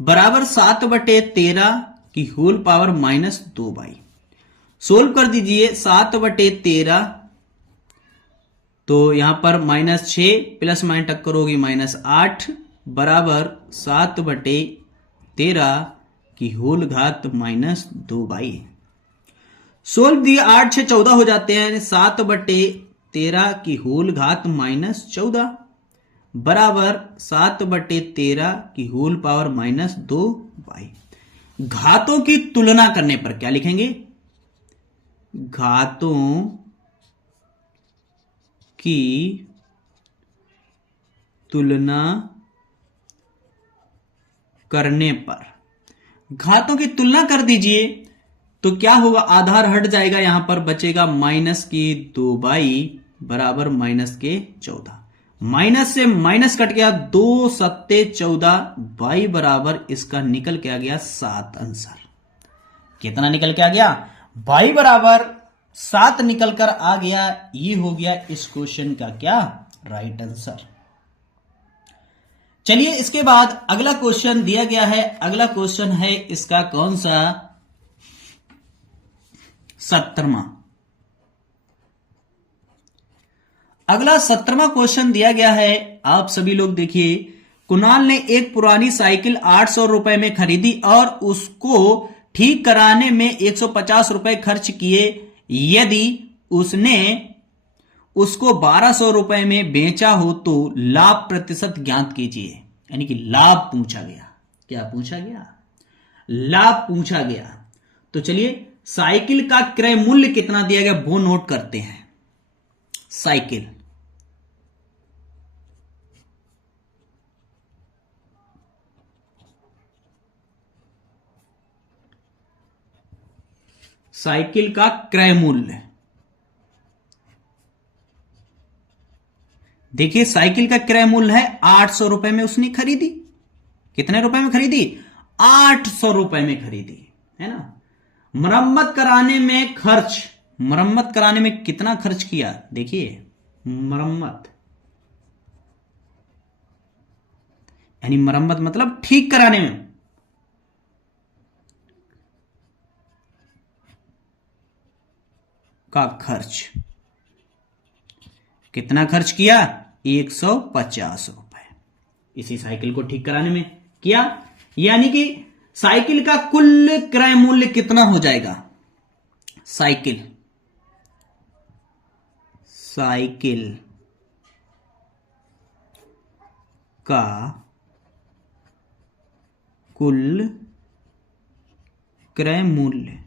बराबर 7/13 की होल पावर -2/। सोल्व कर दीजिए 7/13, तो यहां पर -6 प्लस माइनस टक्कर होगी -8 बराबर 7/13 की होल घात -2/। सोल्व दिए 8 6 14 हो जाते हैं, 7/13 की होल घात -14 बराबर 7/13 की होल पावर -2/। घातों की तुलना करने पर क्या लिखेंगे? घातों की तुलना करने पर, घातों की तुलना कर दीजिए तो क्या होगा? आधार हट जाएगा, यहां पर बचेगा -2/, बराबर -14। माइनस से माइनस कट गया, 2 सत्ते 14, y बराबर इसका निकल के आ गया 7 आंसर। कितना निकल के आ गया? y बराबर 7 निकल कर आ गया। ये हो गया इस क्वेश्चन का क्या? Right answer. चलिए इसके बाद अगला क्वेश्चन दिया गया है। अगला क्वेश्चन है इसका कौन सा? 17वां। अगला 17वां क्वेश्चन दिया गया है। आप सभी लोग देखिए, कुणाल ने एक पुरानी साइकिल 800 रुपए में खरीदी और उसको ठीक कराने में 150 रुपए खर्च किए। यदि उसने उसको 1200 रुपए में बेचा हो तो लाभ प्रतिशत ज्ञात कीजिए। यानी कि लाभ पूछा गया। क्या पूछा गया? लाभ पूछा गया। तो चलिए साइकिल का क्रय मूल्य कितना दिया गया वो नोट करते हैं। साइकिल साइकिल का क्रय मूल्य, देखिए साइकिल का क्रय मूल्य है 800 रुपए में उसने खरीदी। कितने रुपए में खरीदी? 800 रुपए में खरीदी, है ना। मरम्मत कराने में खर्च, मरम्मत कराने में कितना खर्च किया? देखिए मरम्मत यानी मरम्मत मतलब ठीक कराने में, का खर्च कितना खर्च किया? 150 रुपए इसी साइकिल को ठीक कराने में किया। यानी कि साइकिल का कुल क्रय मूल्य कितना हो जाएगा? साइकिल का कुल क्रय मूल्य,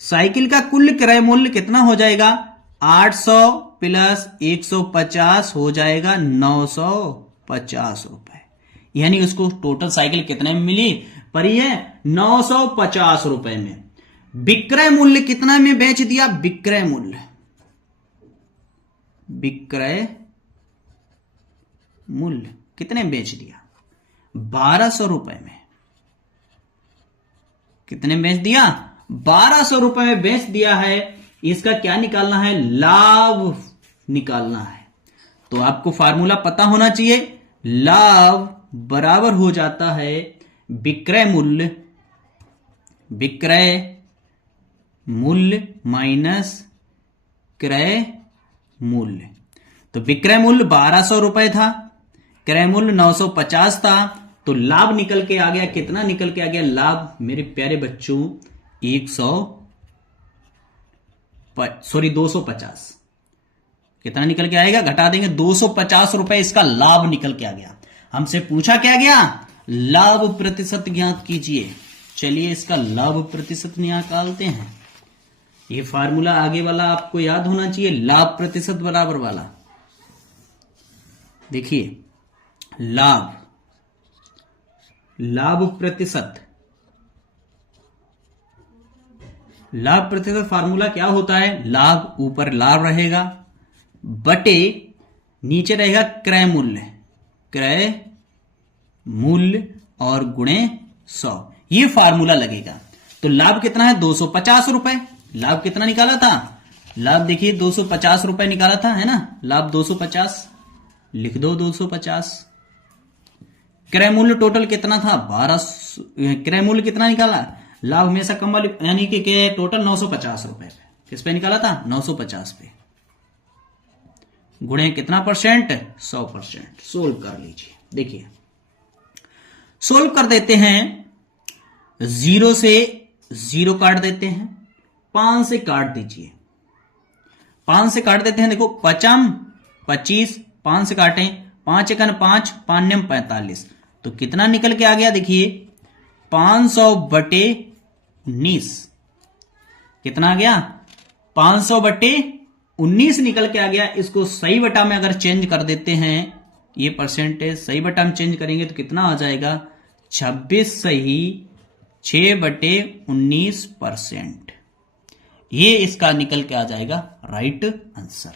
साइकिल का कुल क्रय मूल्य कितना हो जाएगा? 800 प्लस 150 हो जाएगा 950 रुपए। यानी उसको टोटल साइकिल कितने में मिली? परी है 950 रुपए में। विक्रय मूल्य कितना में बेच दिया? विक्रय मूल्य, विक्रय मूल्य कितने में बेच दिया? 1200 रुपए में। कितने में बेच दिया? 1200 रुपए में बेच दिया है। इसका क्या निकालना है? लाभ निकालना है। तो आपको फार्मूला पता होना चाहिए। लाभ बराबर हो जाता है विक्रय मूल्य माइनस क्रय मूल्य। तो विक्रय मूल्य 1200 रुपए था, क्रय मूल्य 950 था, तो लाभ निकल के आ गया, कितना निकल के आ गया लाभ मेरे प्यारे बच्चों 250। कितना निकल के आएगा, घटा देंगे 250 रुपए इसका लाभ निकल के आ गया। हमसे पूछा क्या गया, लाभ प्रतिशत ज्ञात कीजिए। चलिए इसका लाभ प्रतिशत निकालते हैं। ये फार्मूला आगे वाला आपको याद होना चाहिए, लाभ प्रतिशत बराबर वाला। देखिए लाभ प्रतिशत फार्मूला क्या होता है, लाभ ऊपर लाभ रहेगा बटे नीचे रहेगा क्रय मूल्य और गुणे 100, ये फार्मूला लगेगा। तो लाभ कितना है 250 रुपए, लाभ कितना निकाला था, लाभ देखिए 250 रुपए निकाला था, है ना, लाभ 250 लिख दो 250। क्रय मूल्य टोटल कितना था 1200, क्रय मूल्य कितना निकाला, लाभ हमेशा कम वाली यानी कि टोटल 950 रुपए पे, किस पे निकाला था 950 पे, गुणे कितना परसेंट 100%। सोल्व कर लीजिए। देखिए सोल्व कर देते हैं, 0 से 0 काट देते हैं, 5 से काट दीजिए, 5 से काट देते हैं। देखो 5 25, 5 से काटें, 5 एकन 5, 5 9 45, तो कितना निकल के आ गया, देखिए 500 बटे 19, कितना आ गया 500 बटे 19 निकल के आ गया। इसको सही बटा में अगर चेंज कर देते हैं, ये परसेंटेज सही बटा में चेंज करेंगे तो कितना आ जाएगा 26 सही 6 बटे 19%। ये इसका निकल के आ जाएगा राइट आंसर।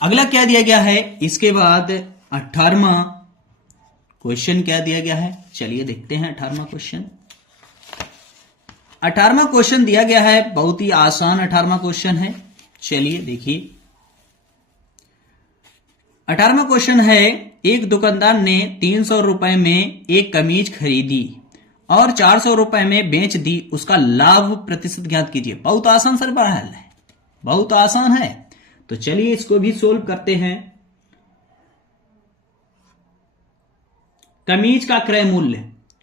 अगला क्या दिया गया है, इसके बाद 18वां क्वेश्चन क्या दिया गया है, चलिए देखते हैं 18वां क्वेश्चन। 18वां क्वेश्चन दिया गया है, बहुत ही आसान 18वां क्वेश्चन है। चलिए देखिए 18वां क्वेश्चन है, एक दुकानदार ने 300 रुपए में एक कमीज खरीदी और 400 रुपए में बेच दी, उसका लाभ प्रतिशत ज्ञात कीजिए। बहुत आसान सर बड़ा है, बहुत आसान है। तो चलिए इसको भी सोल्व करते हैं। कमीज का क्रय मूल्य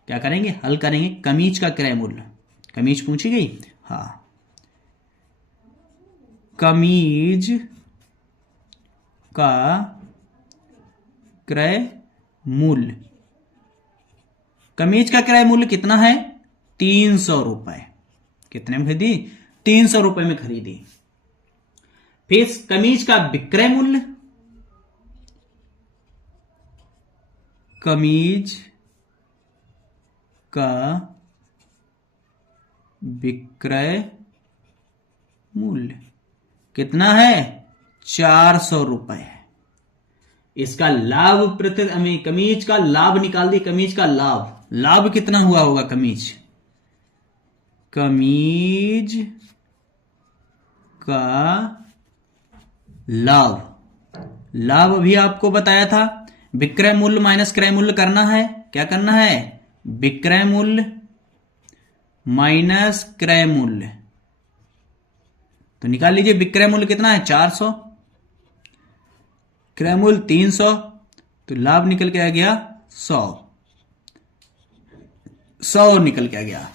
क्या करेंगे, हल करेंगे कमीज का क्रय मूल्य। कमीज पूछी गई, हाँ कमीज का क्रय मूल्य, कमीज का क्रय मूल्य कितना है 300 रुपए। कितने में खरीदी 300 रुपए में खरीदी। फिर कमीज का विक्रय मूल्य, कमीज का विक्रय मूल्य कितना है 400 रुपए। इसका लाभ प्रतिशत, कमीज का लाभ निकाल दी, कमीज का लाभ कितना हुआ होगा, कमीज का लाभ अभी आपको बताया था। विक्रय मूल्य माइनस क्रय मूल्य करना है, क्या करना है विक्रय मूल्य माइनस क्रय मूल्य। तो निकाल लीजिए विक्रय मूल्य कितना है 400, क्रय मूल्य 300, तो लाभ निकल के आ गया 100 निकल के आ गया।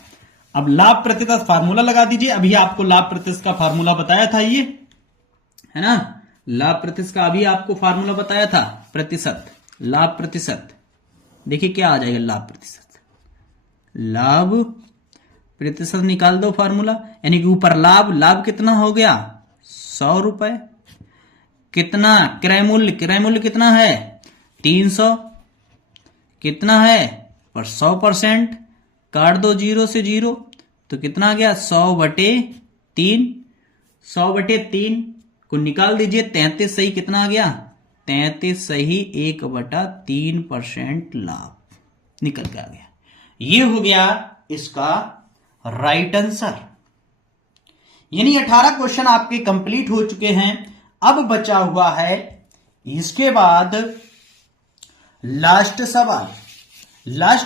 अब लाभ प्रतिशत फार्मूला लगा दीजिए। अभी आपको लाभ प्रतिशत का फार्मूला बताया था, ये है ना, लाभ प्रतिशत का अभी आपको फार्मूला बताया था, प्रतिशत लाभ प्रतिशत। देखिए क्या आ जाएगा लाभ प्रतिशत निकाल दो फार्मूला, यानी कि ऊपर लाभ कितना हो गया 100 रुपए, कितना क्रय मूल्य कितना है 300, कितना है पर 100%, काट दो 0 से 0, तो कितना आ गया 100 बटे 3 को निकाल दीजिए। 33 सही कितना आ गया 33 सही 1/3% लाभ निकल के आ गया। ये हो गया इसका राइट आंसर। यानी 18 क्वेश्चन आपके कंप्लीट हो चुके हैं। अब बचा हुआ है इसके बाद लास्ट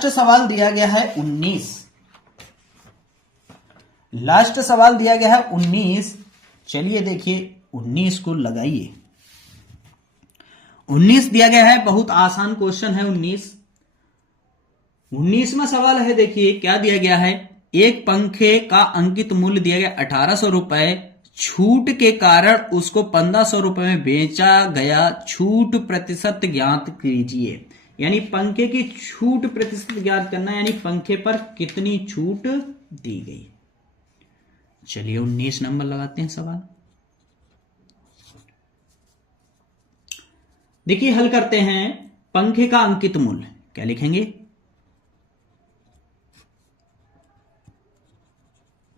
सवाल दिया गया है 19। लास्ट सवाल दिया गया है 19। चलिए देखिए 19 को लगाइए। 19 दिया गया है, बहुत आसान क्वेश्चन है 19वां सवाल है। देखिए क्या दिया गया है, एक पंखे का अंकित मूल्य दिया गया 1800 रुपए, छूट के कारण उसको 1500 रुपए में बेचा गया, छूट प्रतिशत ज्ञात कीजिए। यानी पंखे की छूट प्रतिशत ज्ञात करना, यानी पंखे पर कितनी छूट दी गई। चलिए 19 नंबर लगाते हैं सवाल। देखिए हल करते हैं। पंखे का अंकित मूल्य क्या लिखेंगे,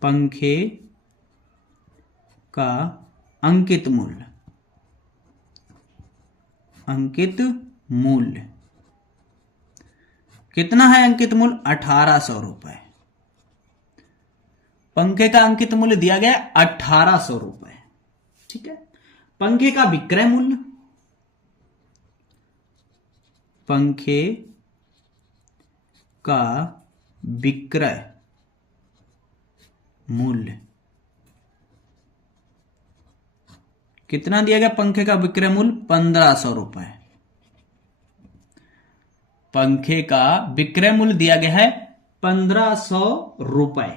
पंखे का अंकित मूल्य, अंकित मूल्य कितना है, अंकित मूल्य 1800 रुपए। पंखे का अंकित मूल्य दिया गया 1800 रुपए, ठीक है। पंखे का विक्रय मूल्य, पंखे का विक्रय मूल्य कितना दिया गया, पंखे का विक्रय मूल्य 1500 रुपए। पंखे का विक्रय मूल्य दिया गया है 1500 रुपए।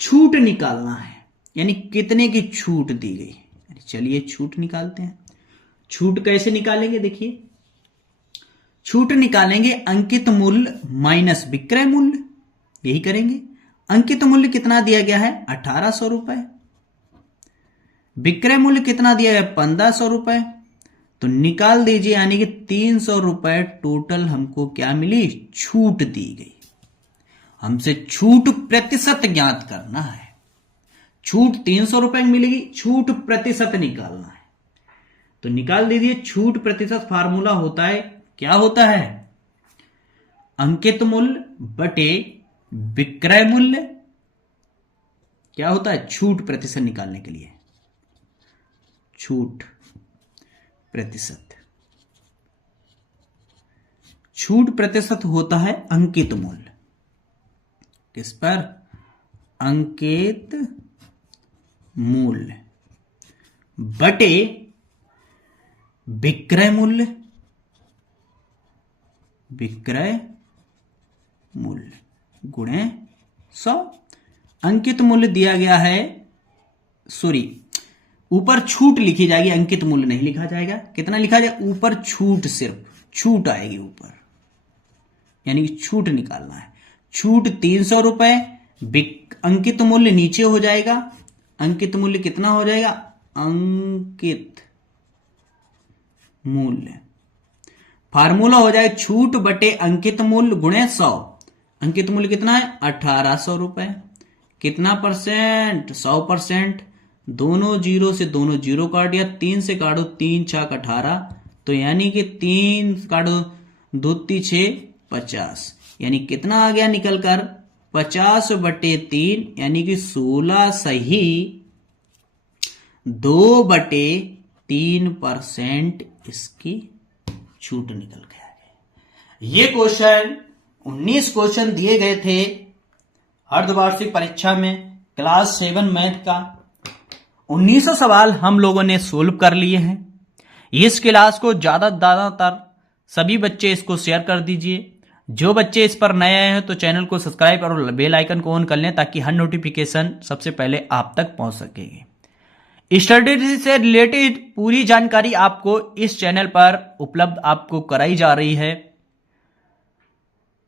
छूट निकालना है, यानी कितने की छूट दी गई। चलिए छूट निकालते हैं। छूट कैसे निकालेंगे, देखिए छूट निकालेंगे अंकित मूल्य माइनस विक्रय मूल्य, यही करेंगे। अंकित मूल्य कितना दिया गया है 1800 रुपए, विक्रय मूल्य कितना दिया है 1500 रुपए, तो निकाल दीजिए। यानी कि 300 रुपए टोटल हमको क्या मिली, छूट दी गई। हमसे छूट प्रतिशत ज्ञात करना है। छूट 300 रुपए मिलेगी, छूट प्रतिशत निकालना है, तो निकाल दीजिए। छूट प्रतिशत फार्मूला होता है, क्या होता है, अंकित मूल्य बटे विक्रय मूल्य। क्या होता है, छूट प्रतिशत निकालने के लिए छूट प्रतिशत, छूट प्रतिशत होता है अंकित मूल्य, किस पर, अंकित मूल्य बटे विक्रय मूल्य, विक्रय मूल्य गुणे 100। अंकित मूल्य दिया गया है, सॉरी ऊपर छूट लिखी जाएगी, अंकित मूल्य नहीं लिखा जाएगा। कितना लिखा जाएगा, ऊपर छूट, सिर्फ छूट आएगी ऊपर, यानी कि छूट निकालना है। छूट 300 रुपए, अंकित मूल्य नीचे हो जाएगा। अंकित मूल्य कितना हो जाएगा, अंकित मूल्य फार्मूला हो जाए छूट बटे अंकित मूल्य गुणे 100। अंकित मूल्य कितना है 1800 रुपए। कितना परसेंट, 100%। दोनों जीरो से दोनों जीरो काट दिया, 3 से काटो, 3 छक 18, तो यानी कि 3 काटो 2 6 50, यानी कितना आ गया निकल कर 50 बटे 3, यानी कि 16 सही 2 बटे 3% इसकी छूट निकल के आ गई। ये क्वेश्चन 19 क्वेश्चन दिए गए थे अर्धवार्षिक परीक्षा में क्लास 7 मैथ का। 1900 सवाल हम लोगों ने सोल्व कर लिए हैं। इस क्लास को ज्यादातर सभी बच्चे इसको शेयर कर दीजिए। जो बच्चे इस पर नए हैं तो चैनल को सब्सक्राइब और बेल आइकन को ऑन कर लें ताकि हर नोटिफिकेशन सबसे पहले आप तक पहुंच सकेगी। स्टडी से रिलेटेड पूरी जानकारी आपको इस चैनल पर उपलब्ध आपको कराई जा रही है।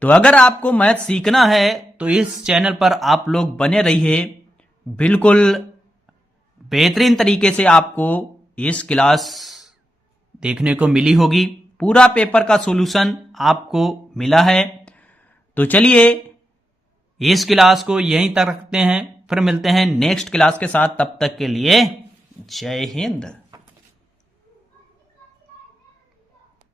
तो अगर आपको मैथ सीखना है तो इस चैनल पर आप लोग बने रहिए। बिल्कुल बेहतरीन तरीके से आपको इस क्लास देखने को मिली होगी। पूरा पेपर का सॉल्यूशन आपको मिला है। तो चलिए इस क्लास को यहीं तक रखते हैं, फिर मिलते हैं नेक्स्ट क्लास के साथ। तब तक के लिए जय हिंद।